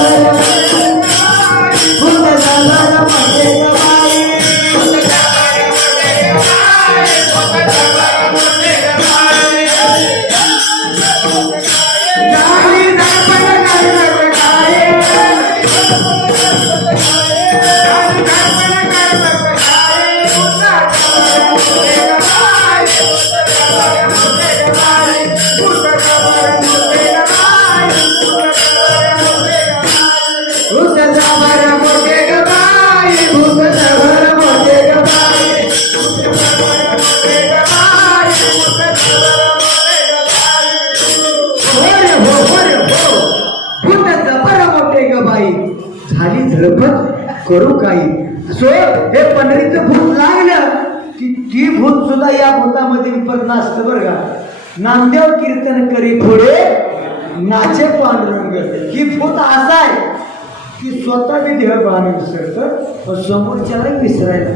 झाली झडपत करू काही. सो हे पंढरीचं भूत लागलं की ती भूत सुद्धा या भूतामध्ये विपन्न असतं बरं का. नामदेव कीर्तन करी पुढे नाचे पांडुरंग. ही भूत असा आहे की स्वतः बी देह पाहणं विसरतं, समोरच्याला विसरायला.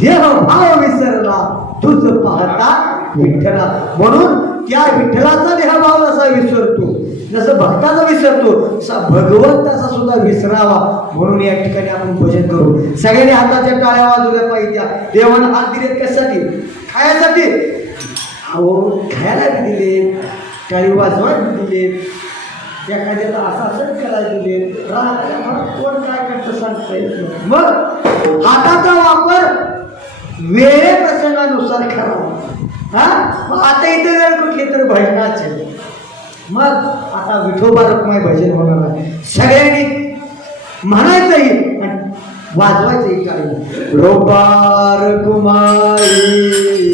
देह भाव विसरला तुझ पाहता विठ्ठला. म्हणून त्या विठ्ठलाचा देहभाव जसा विसरतो, जसं भक्ताचा विसरतो, तसा भगवंताचा सुद्धा विसरावा. म्हणून या ठिकाणी आपण भजन करू. सगळ्यांनी हाताच्या टाळ्या वाजवल्या पाहिजे. देवानं हात दिलेत कशासाठी? खायासाठी. अहो खायला बी दिले, टाळी वाजवायला दिले, एखाद्याला असा सण करायला दिले. कोण काय करतं सांगता येत नाही. मग हाताचा वापर वेळे प्रसंगानुसार करावा. हा मग आता इथे वेळ कुठली तर भजनाचे. मग आता विठोबा रखुमाई भजन होणार आहे. सगळ्यांनी म्हणायचंही आणि वाजवायचंही. काय रोपा रखुमाई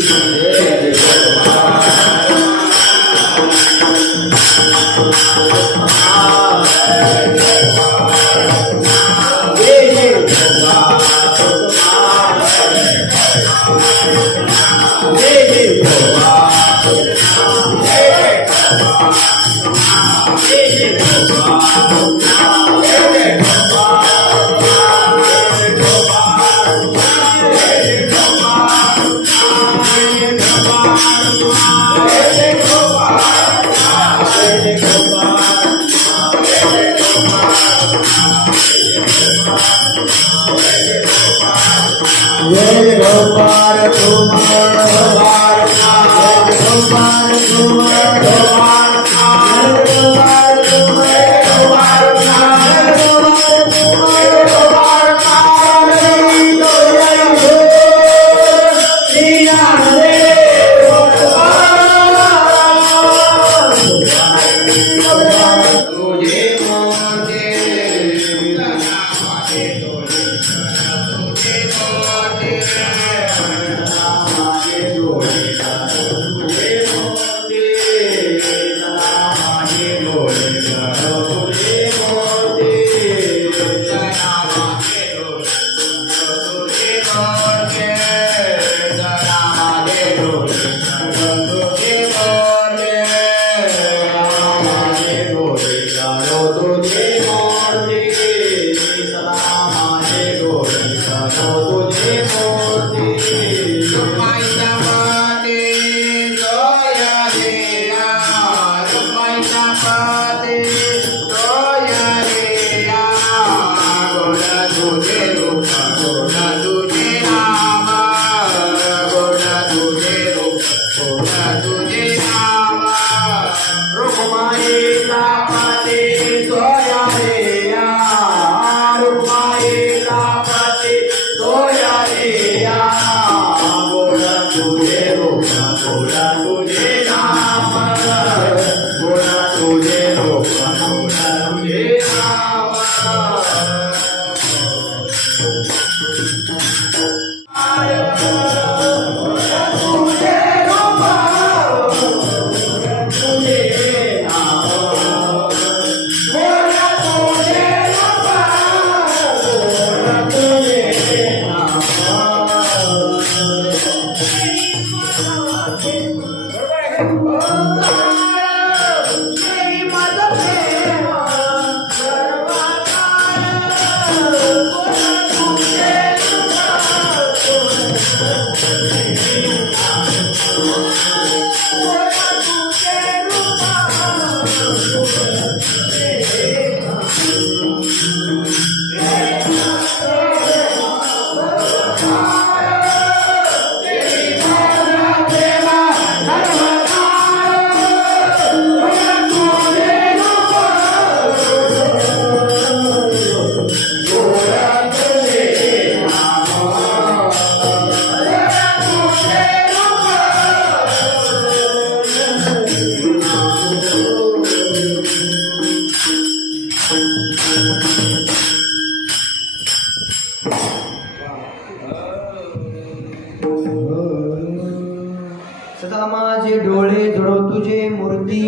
सदा माझे डोळे जळो तुझे मूर्ती,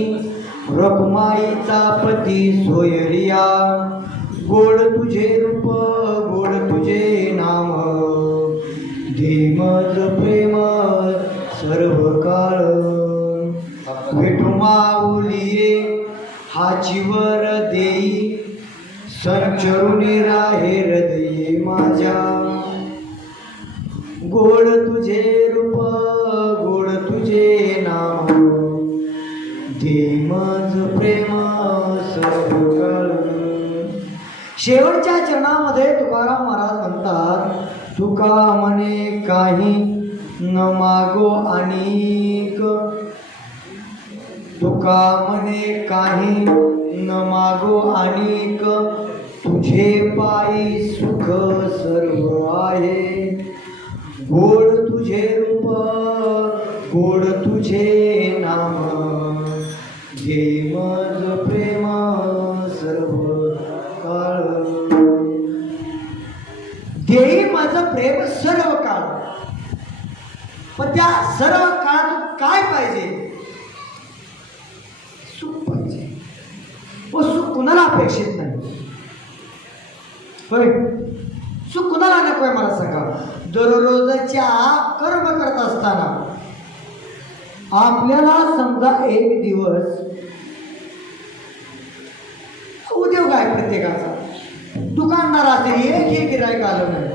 रखुमाईचा पती सोयरिया. गोड तुझे रूप गोड तुझे नाम, धीमज प्रेम सर्व काळ. विठू माऊली रे हाचीवर देई, संचरुणी राहे हृदये माझ्या. गोड तुझे रूप गोड तुझे नाम दे माझ प्रेम सर्व काळ. शेवटच्या चरणामध्ये तुकाराम महाराज म्हणतात, तुका म्हणे काही न मागो अनेक, तुका म्हणे काही न मागो अनेक, तुझे पायी सुख सर्व आहे. गोड तुझे रूप गोड तुझे नाम घे मज प्रेम सर्व काळ. देई माझं प्रेम सर्व काळ. पण त्या सर्व काळात काय पाहिजे? सुख पाहिजे. व सुख कुणाला अपेक्षित नाही. होय, सुख कुणाला नकोय मला सांगा. दररोजच्या कर्म करत असताना आपल्याला समजा एक दिवस उद्योग आहे प्रत्येकाचा, दुकानदार असेल, एक गिराईक आलं नाही,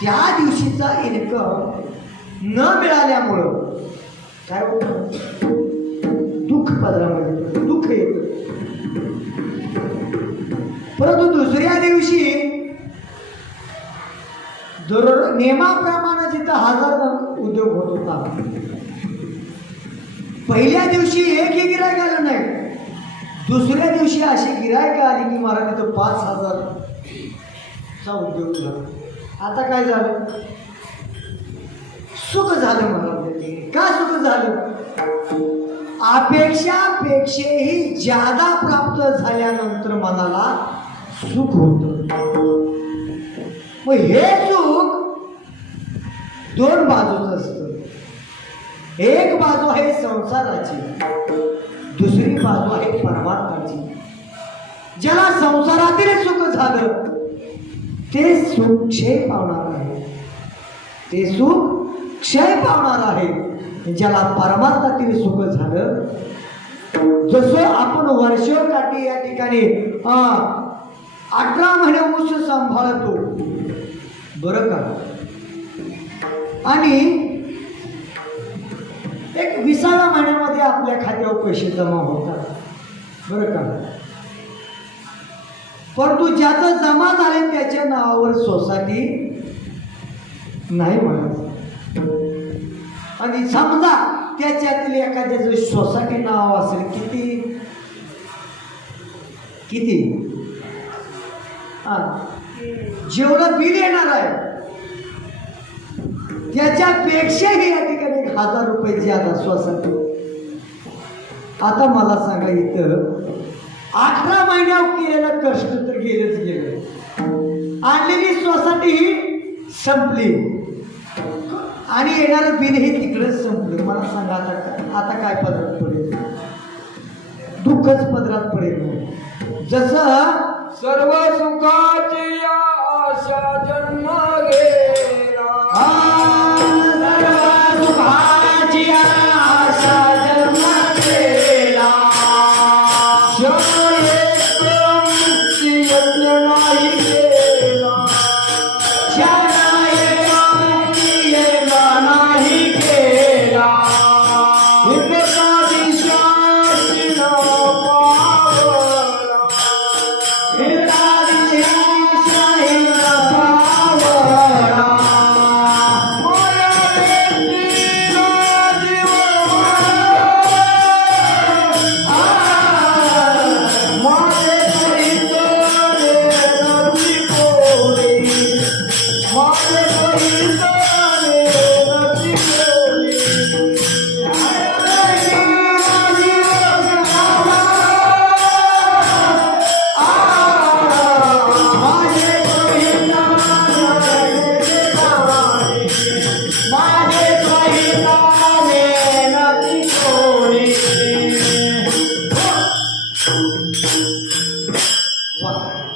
त्या दिवशीचा इन्कम न मिळाल्यामुळं काय होतं? दुःख पदरामध्ये दुःख येतं. परंतु दुसऱ्या दिवशी दररोज नियमाप्रमाणे जिथं 1000 उद्योग होत होता, पहिल्या दिवशी एकही गिराईक आलं नाही. दुसऱ्या दिवशी अशी गिराईक आली की मला तिथं 5000 चा उद्योग झाला. आता काय झालं? सुख झालं मला. का सुख झालं? अपेक्षापेक्षाही जादा प्राप्त झाल्यानंतर मनाला सुख होतं. मग हे सुख दोन बाजूचं असतं. एक बाजू आहे संसाराची, दुसरी बाजू आहे परमार्थाची. ज्याला संसारातील सुख झालं ते सुख क्षय पावणार आहे. ते सुख क्षय पावणार आहे. ज्याला परमार्थातील सुख झालं, जसं आपण वर्षोकाठी या ठिकाणी 18 महिने ऊस सांभाळतो बरं का, आणि एक 20व्या महिन्यामध्ये आपल्या खात्यावर पैसे जमा होतात बरं का. परंतु ज्याचं जमा झाले त्याच्या नावावर सोसायटी नाही म्हणायचं. आणि समजा त्याच्यातील एखाद्याचं सोसायटी नाव असेल, किती किती जेवढं बिल येणार आहे त्याच्यापेक्षाही या ठिकाणी 1000 रुपये ज्यादा सोसायटी. आता मला सांगा, इथं 18 महिन्यावर केलेलं कष्ट तर गेलंच गेलं, आणलेली सोसायटी ही संपली आणि येणारं बिल हे तिकडंच संपलं. मला सांगा आता काय पदरात पडेल? दुःखच पदरात पडेल. जसं सर्व सुखाची आशा जन्म गेला, सर्व सुखाची आशा जन्म गेला, मुक्ती यत्न नाही केला, नाही केला.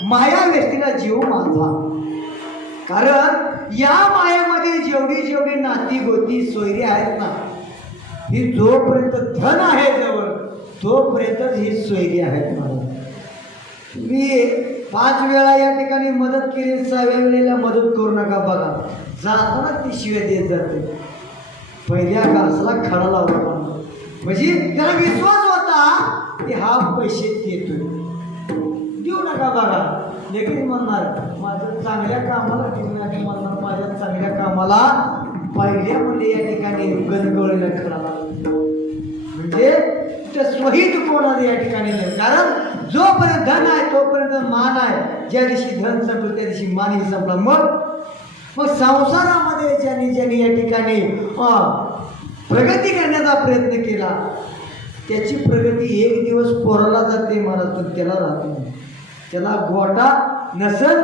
माया व्यक्तीला जीव माझा. कारण या मायामध्ये जेवढी नाती गोती सोयरी आहेत ना, ही जोपर्यंत धन आहे जवळ तोपर्यंतच ही सोयरी आहेत मला. मी 5 वेळा या ठिकाणी मदत केली, 6व्या वेळेला मदत करू नका बघा. जाताना ती शिव्या देत जाते. पहिल्या घासला खडा लावला म्हणून. म्हणजे त्याला विश्वास होता की हा पैसे देतो, देऊ नका बघा. लगेच म्हणणार माझ्या चांगल्या कामाला देऊ नका म्हणणार, माझ्या चांगल्या कामाला पहिल्या म्हणजे या ठिकाणी गणगवळीला खडा लावला. म्हणजे त्या स्वहित कोणाला या ठिकाणी नाही. कारण जोपर्यंत धन आहे तोपर्यंत मान आहे. ज्या दिवशी धन संपलं त्या दिवशी मानही संपला. मग संसारामध्ये ज्यांनी या ठिकाणी प्रगती करण्याचा प्रयत्न केला त्याची प्रगती एक दिवस पोराला जाते महाराज, पण त्याला राहत नाही. त्याला गोटा नसल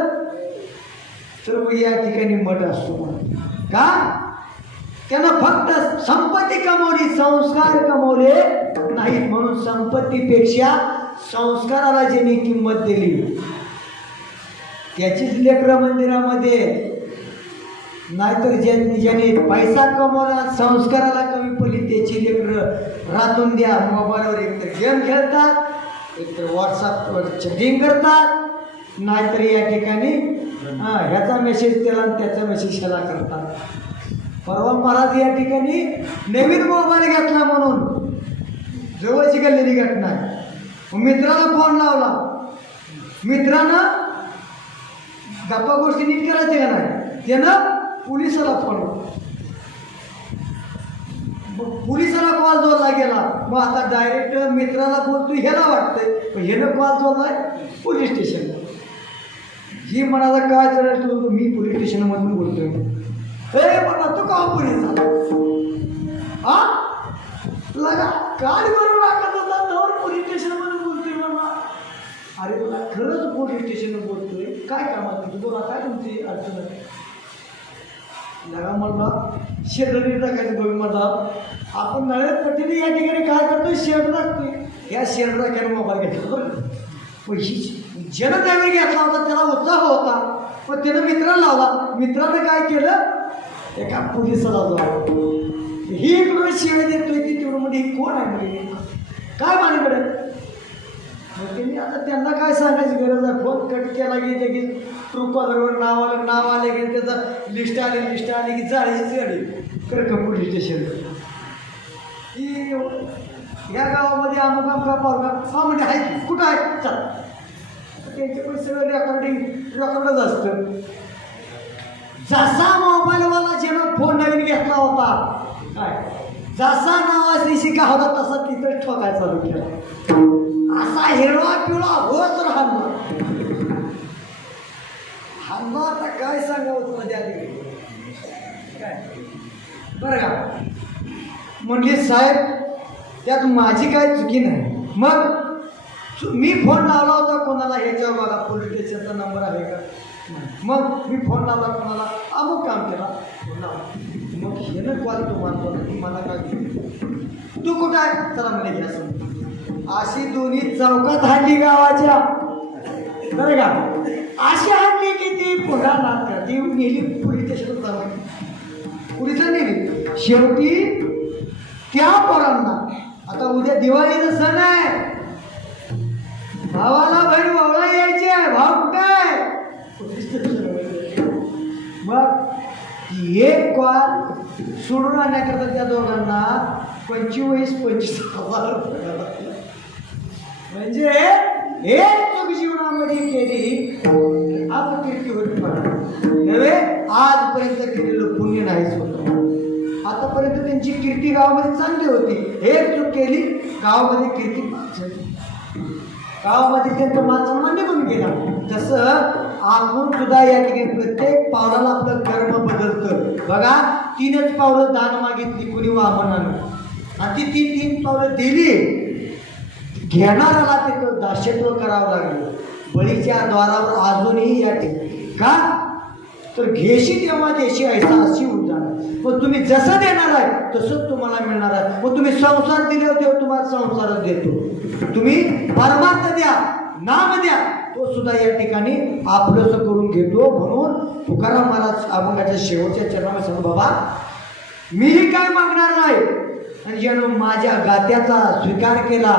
तर मग या ठिकाणी मठ असतो. का त्यानं फक्त संपत्ती कमवली, संस्कार कमवले नाहीत. म्हणून संपत्तीपेक्षा संस्काराला ज्यांनी किंमत दिली त्याचीच लेकरं मंदिरामध्ये. नाहीतर ज्याने पैसा कमवला संस्काराला कमी पडली त्याची लेकरं रातून द्या मोबाईलवर एकतर गेम खेळतात, एकतर व्हॉट्सअपवर चॅटिंग करतात, नाहीतर या ठिकाणी ह्याचा मेसेज त्याला आणि त्याचा मेसेज ह्याला करतात. परवा महाराज या ठिकाणी नवीन मोबाईल घेतला म्हणून जवळची गेलेली घटना आहे. मित्राला फोन लावला, मित्रानं गप्पा गोष्टी नीट करायचे का नाही, त्यानं पोलिसाला फोन. मग पोलिसाला कॉल जोडला गेला. मग आता डायरेक्ट मित्राला बोलतो ह्याला वाटतंय, पण ह्यानं कॉल जोडलाय पोलीस स्टेशनला. ही म्हणाला काय चालू, मी पोलीस स्टेशनमधून बोलतोय. म्हणा तू का पोलीस झाला, हा लगा काय करू लागत होता तर पोलीस स्टेशनमधून बोलतोय म्हणा. अरे तुला खरंच पोलीस स्टेशनवर बोलतोय, काय कामात तुझी बोला, काय तुमची अडचण आहे. लगा म्हणला शेडरी टाकायचं बघ म्हणला. आपण नळ्यात पट्टीने या ठिकाणी काय करतोय, शेड टाकतोय. या शेड टाक्याने मोबाईल घेतला बरं. पैसे ज्यानं त्यावेळी घेतला होता त्याला उत्साह होता, पण त्यानं मित्राला लावला. मित्रानं काय केलं, एका पोलिसाला लावला. ही इकडून शिवाय देतोय ती तिकडून म्हणजे ही कोण आहे म्हणजे काय मानेकडे. मग त्यांनी आता त्यांना काय सांगायची गरज आहे. फोन कट केला की लगेच ट्रुकॉलरवर नाव आले की त्याचा लिस्ट आली की जाळीची गाडी कडक पोलीस स्टेशन. ही या गावामध्ये अमुक अमुका पावगा हा म्हणजे आहे कुठं आहे चल. त्यांच्याकडे सगळं रेकॉर्डच असतं. जसा मोबाईलवाला जेव्हा फोन नवीन घेतला होता काय जसा नावाची शिका होता तसा तिथं ठोकायचा चालू केला. असा हिरवा पिवळा होत राहणार. हांबा आता काय सांगावं तुला त्या काय बरं का. म्हणजे साहेब त्यात माझी काय चुकी नाही. मग मी फोन लावला होता कोणाला ह्याच्यावर बघा पोलीस स्टेशनचा नंबर आहे का. मग मी फोन लावला कोणाला अमुक काम केला फोन लावला. मग हे ना कॉल तू मानतो मला काय तू कुठं आहे चला म्हणे घ्या समजा. अशी दोन्ही चौकात हाडली गावाच्या बरं का. अशी हाडली की ती पुन्हा नात ती नेली पोलीस स्टेशनला जाऊन पोलिसांनी नेली. शेवटी त्या पोरांना आता उद्या दिवाळीचा सण आहे, भावाला बहीण वावळा यायची आहे, भाव कुठे आहे पोलीस स्टेशन. मग एक कॉल सोडून आणण्याकरता त्या दोघांना 25,000 रुपये. म्हणजे एक चूक जीवनामध्ये केली आता कीर्तीवर पडा नव्हे. आजपर्यंत केलेलं पुण्य नाहीच होतं. आतापर्यंत त्यांची कीर्ती गावामध्ये चांगली होती. एक चूक केली गावामध्ये कीर्ती गावामध्ये त्यांचं मान सन्मान निघून गेला. तसं आपण सुद्धा या ठिकाणी प्रत्येक पावलाला आपलं कर्म बदलतं. बघा 3च पावलं दान मागितली कुणी वामनानं आणि ती 3 पावलं दिली. घेणाऱ्याला तिथं दास्यत्व करावं लागलं. बळीच्या द्वारावर अजूनही या ठिकाणी का तर घेशी तेव्हा देशी ऐसा अशी होऊन जाणार. मग तुम्ही जसं देणार आहे तसंच तुम्हाला मिळणार आहे. मग तुम्ही संसार दिले देव तुम्हाला संसारच देतो. तुम्ही परमार्थ द्या, नाम द्या, तो सुद्धा या ठिकाणी आपलंसं करून घेतो. म्हणून तुकाराम महाराज अभंगाच्या शेवटच्या चरणामध्ये सांगू बाबा मीही काय मागणार नाही आणि ज्यानं माझ्या गात्याचा स्वीकार केला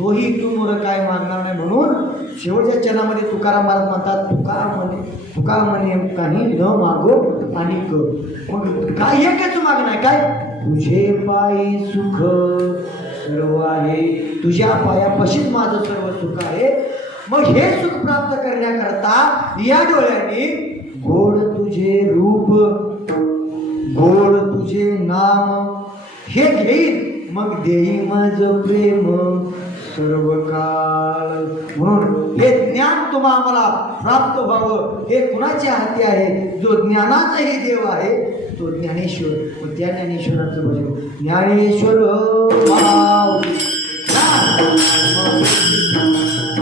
तोही तू मोर काय मागणार नाही. म्हणून शेवटच्या चरणामध्ये तुकाराम महाराज म्हणतात, तुका म्हणे काही न मागो आणि क. मग काय एकच मागणं आहे काय? तुझे पायी सुख सर्व आहे, तुझ्या पायापाशीच माझं सर्व सुख आहे. मग हे सुख प्राप्त करण्याकरता या डोळ्यांनी गोड तुझे रूप, गोड तुझे नाम हे घेईन, मग देई माझ प्रेम सर्व काळ. म्हणून हे ज्ञान तुम्हा आम्हाला प्राप्त व्हावं, हे कुणाचे हाती आहे? जो ज्ञानाचाही देव आहे तो ज्ञानेश्वर. व त्या ज्ञानेश्वराचं भजन ज्ञानेश्वर माऊली.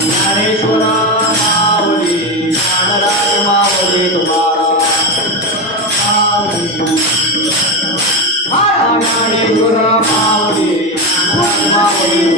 ज्ञानेश्वर माऊली, ज्ञानराज माऊली तुकाराम ज्ञानेश्वर माऊली, ज्ञानराज माऊली